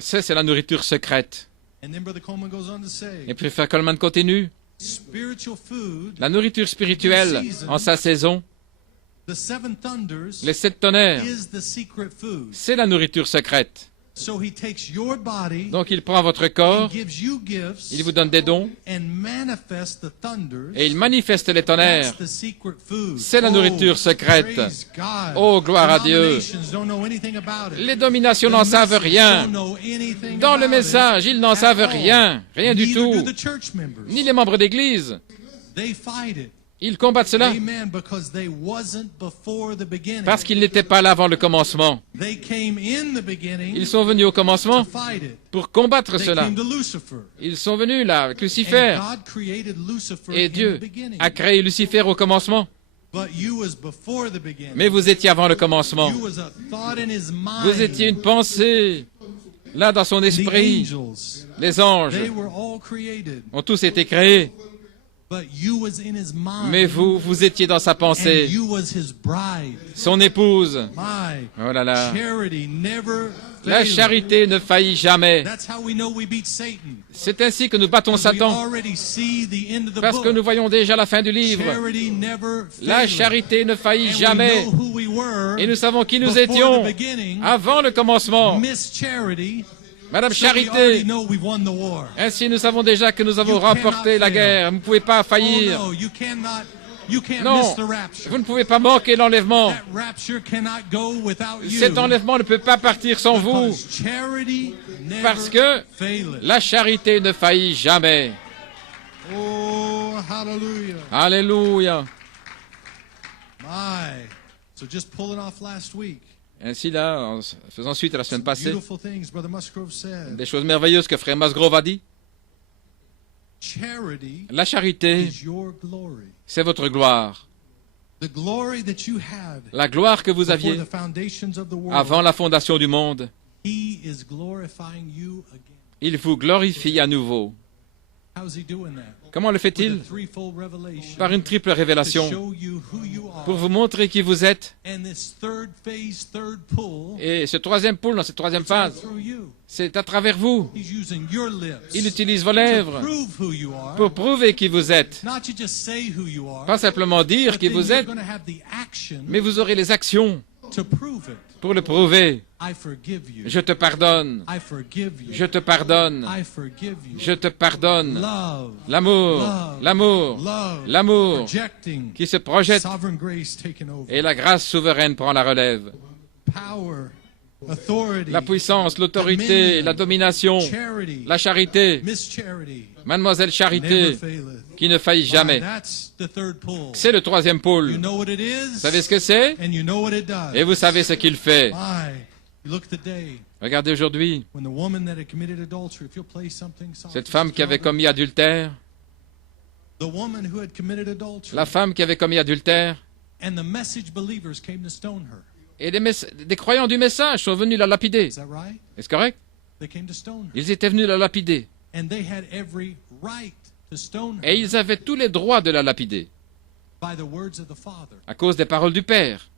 C'est la nourriture secrète. And then Brother Coleman goes on to say, Et puis Frère Coleman continue. spiritual food, La nourriture spirituelle en sa saison, the seven thunders, les 7 tonnerres, is the secret food. c'est la nourriture secrète. So he takes your body Donc il prend votre and corps, gives you gifts il vous donne des dons and manifests the thunders. et il manifeste les tonnerres. That's the secret food. C'est la nourriture secrète. Praise God. Oh, gloire à Dieu. Denominations don't know anything about it. Les dominations n'en The savent message rien. don't know anything Dans le about it message, ils n'en at savent all. rien, rien du Neither tout. do the church members. Ni les membres d'église. They fight it. Ils combattent cela Amen. Because they wasn't before the beginning. parce qu'ils n'étaient pas là avant le commencement. They came in the beginning Ils sont venus au to commencement fight it. pour combattre They cela. came to Lucifer. Ils sont venus là avec And Lucifer. God created Lucifer Et in Dieu the beginning. a créé Lucifer au commencement. But you was before the beginning. Mais vous étiez avant le commencement. You was a thought in his mind. Vous étiez une pensée là dans son The esprit. angels, Les anges they were all created. ont tous été créés. But you was in his mind. Mais vous, vous étiez dans sa And pensée. you was his bride. Son épouse. My Oh là là. charity never La failed. charité ne faillit jamais. That's how we know we beat Satan. C'est ainsi que nous battons We Satan. already see the end of the Parce que book. nous voyons déjà la fin du livre. Charity never La failed. charité ne faillit And we jamais. know who we were Et nous savons qui nous before étions the beginning. avant le commencement. Miss Charity. Madame So we already Charité. know we've won the war. Ainsi, nous savons déjà que nous avons You cannot remporté la fail. guerre. Vous ne pouvez pas Oh faillir. no, you can't Non, miss the rapture. vous ne pouvez pas manquer l'enlèvement. That rapture cannot go without you. Cet enlèvement ne peut pas partir sans vous. Because charity never Parce que faileth. la charité ne faillit jamais. Oh, hallelujah. Alléluia. My. So just pulling off last week. Ainsi, là, en faisant suite à la semaine passée, Beautiful things Brother Musgrove said. des choses merveilleuses que Frère Musgrove a dit. Charity La charité, is your glory. c'est votre gloire. The glory that you had La gloire que vous before aviez the foundations of the world. avant la fondation du monde, He is glorifying you again. il vous glorifie à nouveau. How's he doing that? Comment le With fait-il? a threefold revelation. Par une triple To révélation, show you who you are. pour vous montrer qui vous êtes. And this third phase, third pull, Et ce troisième pôle, dans cette troisième it's all phase, through you. c'est à travers vous. He's using your lips Il utilise vos to lèvres prove who you are. pour prouver qui vous êtes. Not to just say who you are, Pas simplement dire but qui then vous you're êtes, going to have the action mais vous aurez les actions to prove it. pour le prouver. I forgive you. Je te pardonne. I forgive you. Je te pardonne. I forgive you. Je te pardonne. Love. L'amour, Love. l'amour, Love. l'amour Projecting. qui se projette Sovereign grace taken over. et la grâce souveraine prend la relève. Power. Authority. La puissance, l'autorité, Dominion. la domination, Charity. la charité, Miss Charity. Mademoiselle Never Charité, faileth. qui ne faillit jamais. That's the third pull. C'est le troisième You pôle. know what it is, Vous savez ce que c'est? and you know what it does. Et vous savez ce qu'il fait. My, you look at the day Regardez aujourd'hui, when the woman that had committed adultery, if you'll play something soft, cette femme qui avait commis adultère, the woman who had committed adultery, la femme qui avait commis adultère, and the message believers came to stone her. et des croyants du message sont venus la lapider. Is that right? Est-ce correct? They came to stone her, Ils étaient venus la lapider. and they had every right to stone her Et ils avaient tous les droits de la lapider, by the words of the Father, à cause des paroles du Père.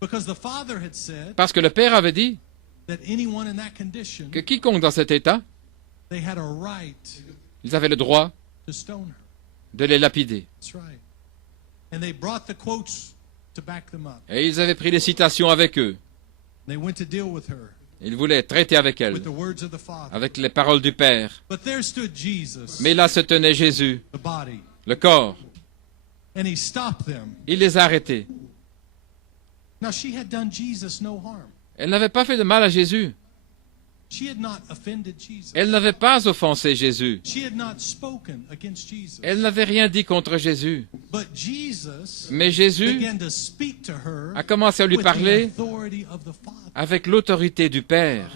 because the Father had said Parce que le Père avait dit that anyone in that condition, que quiconque dans cet état, they had a right ils avaient le droit to stone her. de les lapider. That's right. And they brought the quotes to back them up. Et ils avaient pris les citations avec eux. They went to deal with her Ils voulaient traiter avec with elle, the words of the Father. avec les paroles du Père. But there stood Jesus, Mais là se tenait Jésus, the body, le corps. and he stopped them. Il les a arrêtés. Now she had done Jesus no harm. Elle n'avait pas fait de mal à Jésus. She had not offended Jesus. Elle n'avait pas offensé Jésus. She had not spoken against Jesus. Elle n'avait rien dit contre Jésus. But Jesus Mais Jésus began to speak to her a commencé à lui with parler the authority of the Father. avec l'autorité du Père.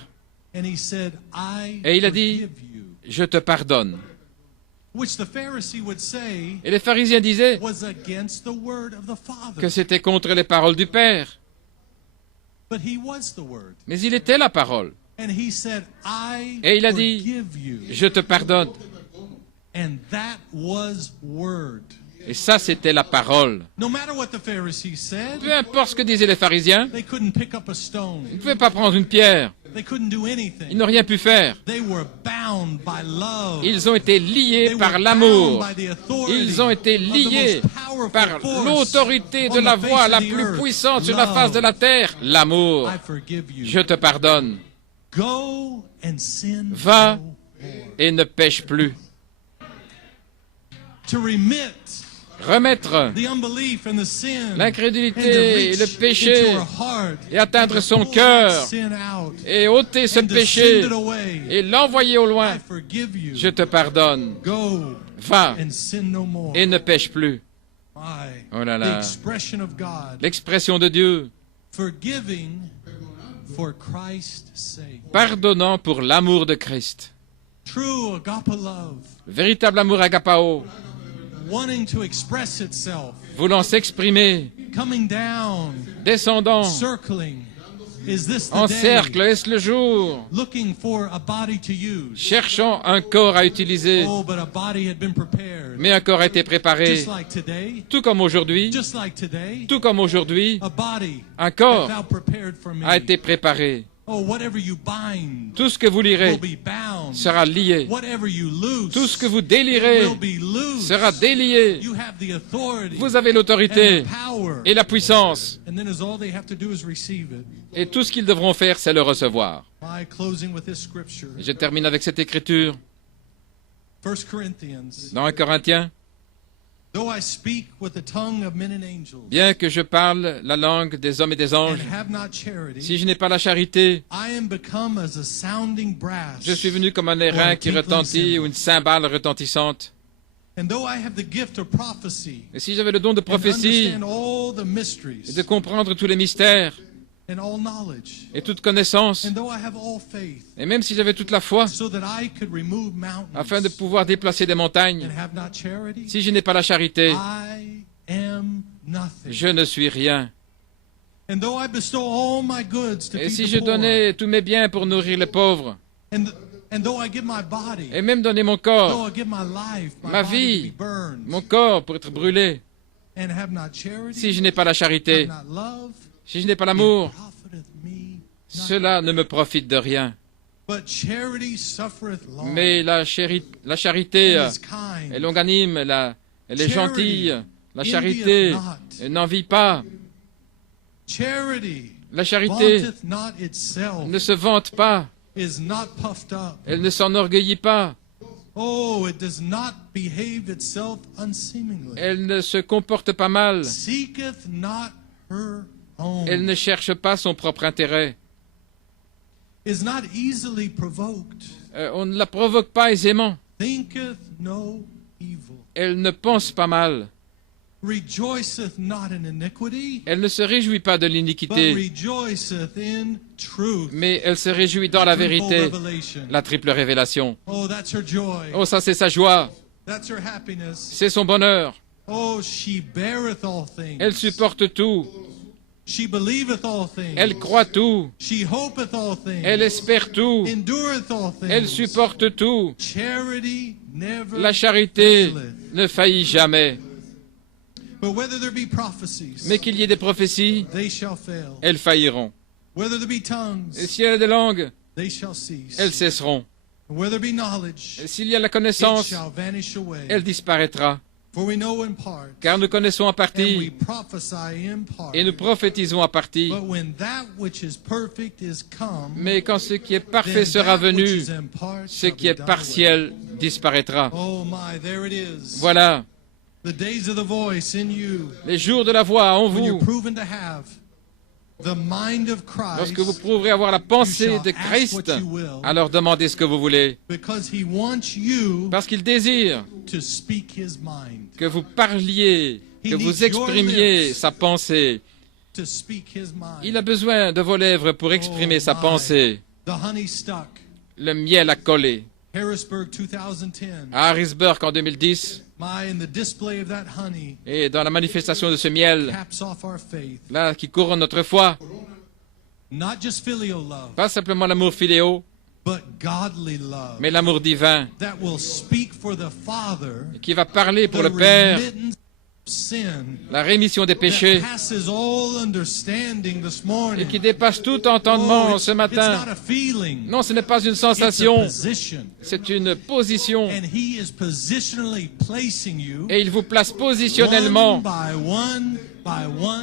And he said, I Et il a dit, forgive you. je te pardonne. Which the Pharisee would say Et les pharisiens disaient was against the word of the Father. que c'était contre les paroles du Père. But he was the word. Mais il était la parole. And he said, I Et il a dit, forgive you. je te pardonne. And that was word. Et ça, c'était la parole. No matter what the Pharisees said, Peu importe ce que disaient les pharisiens, they couldn't pick up a ils stone. ne pouvaient pas prendre une pierre. They couldn't do Ils anything. n'ont rien pu faire. They were bound by love. Ils ont été liés They par were l'amour. bound by the authority Ils ont été of the liés most powerful par force l'autorité de on la the voix face la of the plus earth. puissante sur la Love. face de la terre, l'amour. I forgive you. Je te pardonne. Go and sin Va no more. et ne pêche plus. To remit Remettre the unbelief and the sin l'incrédulité et le and to reach péché into our heart et atteindre and to son pull cœur that sin out et ôter ce and to péché send it away. et l'envoyer au loin. I forgive you. Je te pardonne. Go Va and sin no more. et ne pêche plus. My, Oh là the là. expression of God, L'expression de Dieu, forgiving for Christ's sake. pardonnant pour l'amour de Christ. True agape love, Véritable amour agapao, wanting to express itself, voulant s'exprimer, coming down, descendant, circling. Is this the en day? cercle, est-ce le jour? Looking for a body to use. Cherchant un corps à utiliser, Oh, but a body had been prepared. mais un corps a été préparé, Just like today, tout comme aujourd'hui, just like today, tout comme aujourd'hui, a body un corps thou prepared for me. a été préparé. Oh, whatever you bind Tout ce que vous lirez will be bound. sera lié. Whatever you loose Tout ce que vous it délirez will be loose. sera délié. You have the authority Vous avez and l'autorité the power. et la puissance. And then all they have to do is receive it. Et tout ce qu'ils devront faire, c'est le recevoir. By closing with this scripture. Et je termine avec cette écriture 1 Corinthians. dans 1 Corinthiens. Though I speak with the tongue of men and angels Bien que je parle la langue des hommes et des and anges, have not charity, si je n'ai pas la charité, I am become as a sounding brass. je suis venu comme un airain qui retentit ou une cymbale retentissante. And though I have the gift of prophecy Et si j'avais le don de and prophétie understand all the et mysteries de comprendre tous les mystères and all knowledge, et toute connaissance, and though I have all faith, et même si j'avais toute la foi, so that I could remove mountains afin de pouvoir déplacer des montagnes, and have not charity, si je n'ai pas la charité, I am nothing. je ne suis rien. And though I bestow all my goods to Et feed si the je poor, donnais tous mes biens pour nourrir les pauvres, and though I give my body, et même donner mon though corps, I give my life, my ma body vie, to be burned, mon corps pour être brûlé, and have not charity, si je n'ai pas la charité, have not love, si je n'ai pas it l'amour, profiteth me nothing. cela ne me profite de rien. But charity suffereth long, Mais la charité and is kind. est longanime, elle est gentille. La charité elle n'envie pas. Charity La charité vaunteth not itself, ne se vante pas. is not puffed up. Elle ne s'enorgueillit pas. Oh, it does not behave itself unseemingly. Elle ne se comporte pas mal. Seeketh not her own. Elle ne cherche pas son propre intérêt. Is not easily provoked. On ne la provoque pas aisément. Thinketh no evil. Elle ne pense pas mal. Rejoiceth not in iniquity, Elle ne se réjouit pas de but l'iniquité, rejoiceth in truth. mais elle se réjouit dans la Threefold vérité. revelation. La triple révélation. Oh, that's her joy. Oh, ça c'est sa joie. That's her happiness. C'est son bonheur. Oh, she beareth all things. Elle supporte tout. She believeth all things. Elle croit tout. She hopeth all things. Elle espère tout. Endureth all things. Elle supporte tout. Charity never La charité faileth. ne faillit jamais. But whether there be prophecies, Mais qu'il y ait des prophéties, they shall fail. elles failliront. Whether there be Et tongues, s'il y a des langues, they shall cease. elles cesseront. And whether there be knowledge, Et s'il y a la it connaissance, shall vanish away. elle disparaîtra. For we know in part, Car nous connaissons en and we partie prophesy in part. et nous prophétisons en partie. But when that which is perfect is come, Mais quand ce qui est then parfait sera that which venu, is in part ce shall qui be est done partiel disparaîtra. away. Oh my, there it is. Voilà, The days of the voice in you, les jours de la voix en when you're vous, proven to have the mind of Christ, lorsque vous prouverez avoir la pensée de Christ, alors demandez ce que vous voulez. because he wants you Parce qu'il désire to speak his mind, que vous parliez, que vous exprimiez sa pensée. to speak his mind. Il a besoin de vos lèvres pour exprimer sa pensée. The honey stuck, Le miel a collé. Harrisburg 2010. À Harrisburg en 2010, In the display of that honey et dans la manifestation de ce miel, caps off our faith. là, qui couronne notre foi, Not just filial love, pas simplement l'amour philéo, but godly love mais l'amour divin, that will speak for the Father, qui va parler pour the le Père, remittance of sin la rémission des péchés, that passes all understanding this morning. et qui dépasse tout entendement Oh, ce it's matin. not a feeling, Non, ce n'est pas une it's a sensation, position. c'est une position. And he is positionally placing you Et il vous place one positionnellement, by one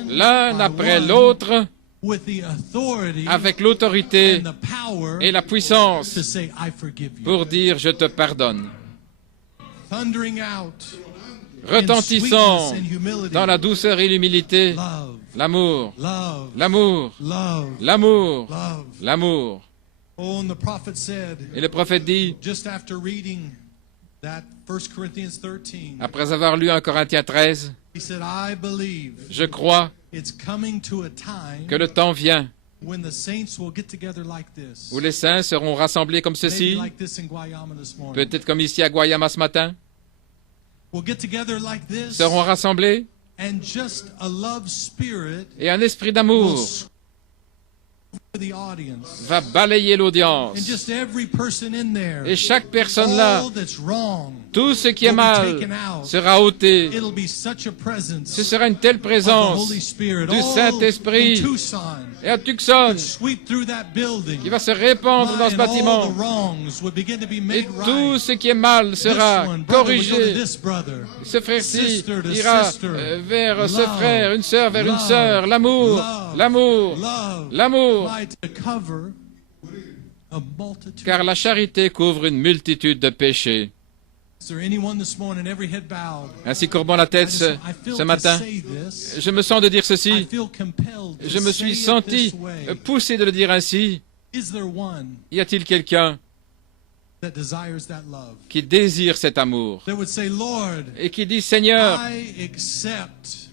l'un by après one, l'autre, with the authority avec l'autorité and the power et la puissance to say, I forgive you. pour dire je te pardonne. Thundering out in Retentissant sweetness and humility. dans la douceur et l'humilité, Love, l'amour, love, l'amour, love, l'amour, love. l'amour. Oh, and the prophet said, Et le prophète dit, just after reading that 1 Corinthians 13, après avoir lu 1 Corinthiens 13, he said, I believe je crois it's coming to a time que le temps vient when the saints will get together like this. où les saints seront rassemblés comme Maybe ceci, like this in Guayama this morning. peut-être comme ici à Guayama ce matin, We'll get together like this, seront rassemblés and just a love spirit et un esprit will d'amour sweep the audience. va balayer And l'audience. just every person in there, Et chaque personne là, all that's wrong, tout ce qui est will be mal taken out. sera ôté. It'll be such a presence Ce sera une telle of the présence Holy Spirit du all Saint-Esprit in Tucson et à Tucson to sweep through that building. qui va se répandre dans ce And all bâtiment. the wrongs would begin to be Et made tout right. ce qui est mal This sera one, brother would go to corrigé. this brother. Ce frère-ci Sister to ira sister. vers ce Love, frère, une sœur vers une love, sœur. L'amour, love, l'amour, love, l'amour. might cover a multitude. Car la charité couvre une multitude de péchés. Is there anyone this morning, every head bowed? Ainsi courbant la tête I feel ce to matin, say this. je me sens de dire I ceci. feel compelled to Je me say suis it senti this way. poussé de le dire ainsi. Is there one Y a-t-il quelqu'un that desires that love? qui désire cet amour That would say, Lord, et qui dit, Seigneur, I accept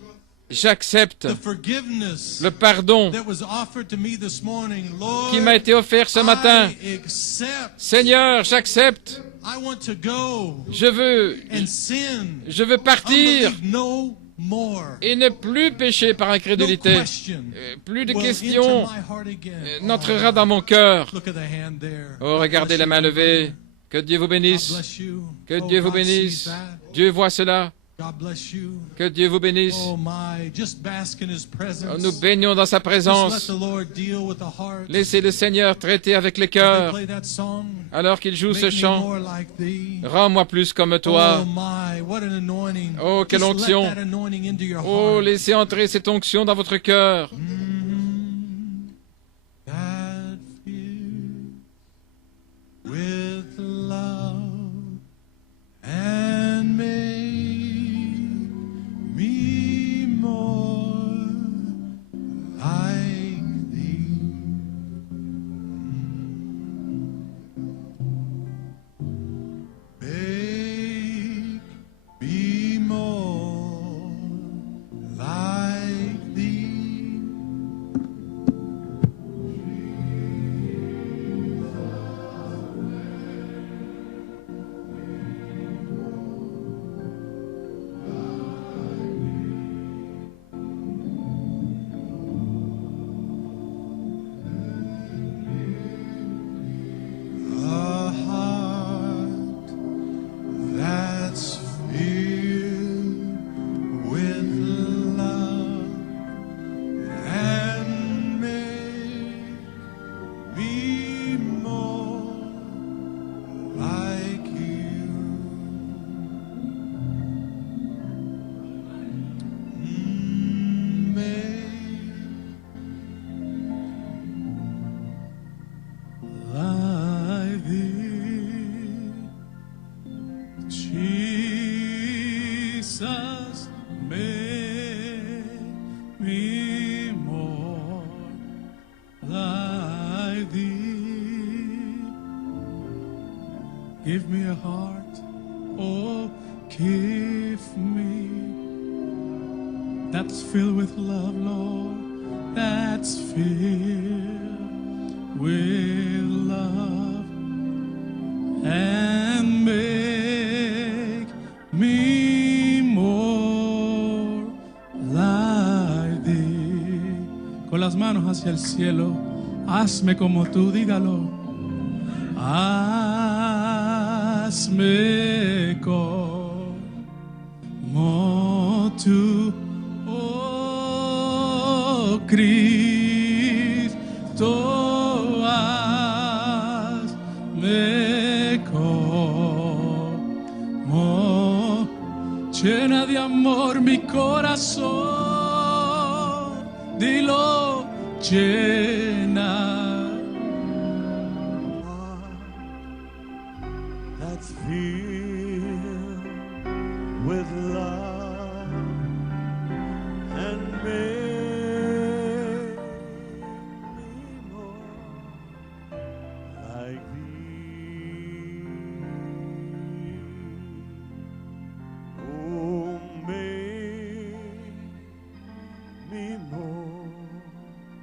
j'accepte the forgiveness le pardon that was offered to me this morning. Lord, qui m'a été offert ce matin. I accept. Seigneur, j'accepte. I want to go Je veux and sin. Je veux partir Unbelieve no more. et ne plus pécher par No incrédulité. question Plus de will questions enter my heart again. n'entrera dans mon cœur. Look at the hand there. Oh, regardez la main levée. Que Dieu vous God bénisse. bless you. Que Oh, Dieu vous God sees bénisse. that. Dieu voit cela. God bless you. Que Dieu vous bénisse. Oh my, just bask in His presence. Nous baignons dans sa Just let présence. the Lord deal with the heart. Laissez le Seigneur traiter avec les As they cœurs. play that song, Alors qu'il joue ce make me chant, more like thee. rends-moi plus comme Oh toi. my, what an anointing. Oh, quelle Just onction. let that anointing into your Oh, heart. laissez entrer cette onction dans votre cœur. That filled with love and made me more like thee. Make me more like thee. A heart that's filled with love and make me more like you. Like thee, Jesus, make me more like thee. Give me a heart, oh, give me that's filled with love, Lord, that's filled with love and make me more like thee. Con las manos hacia el cielo, hazme como tú, dígalo. Hazme como tú, oh Cristo, hazme como llena de amor mi corazón, dilo, llena with love.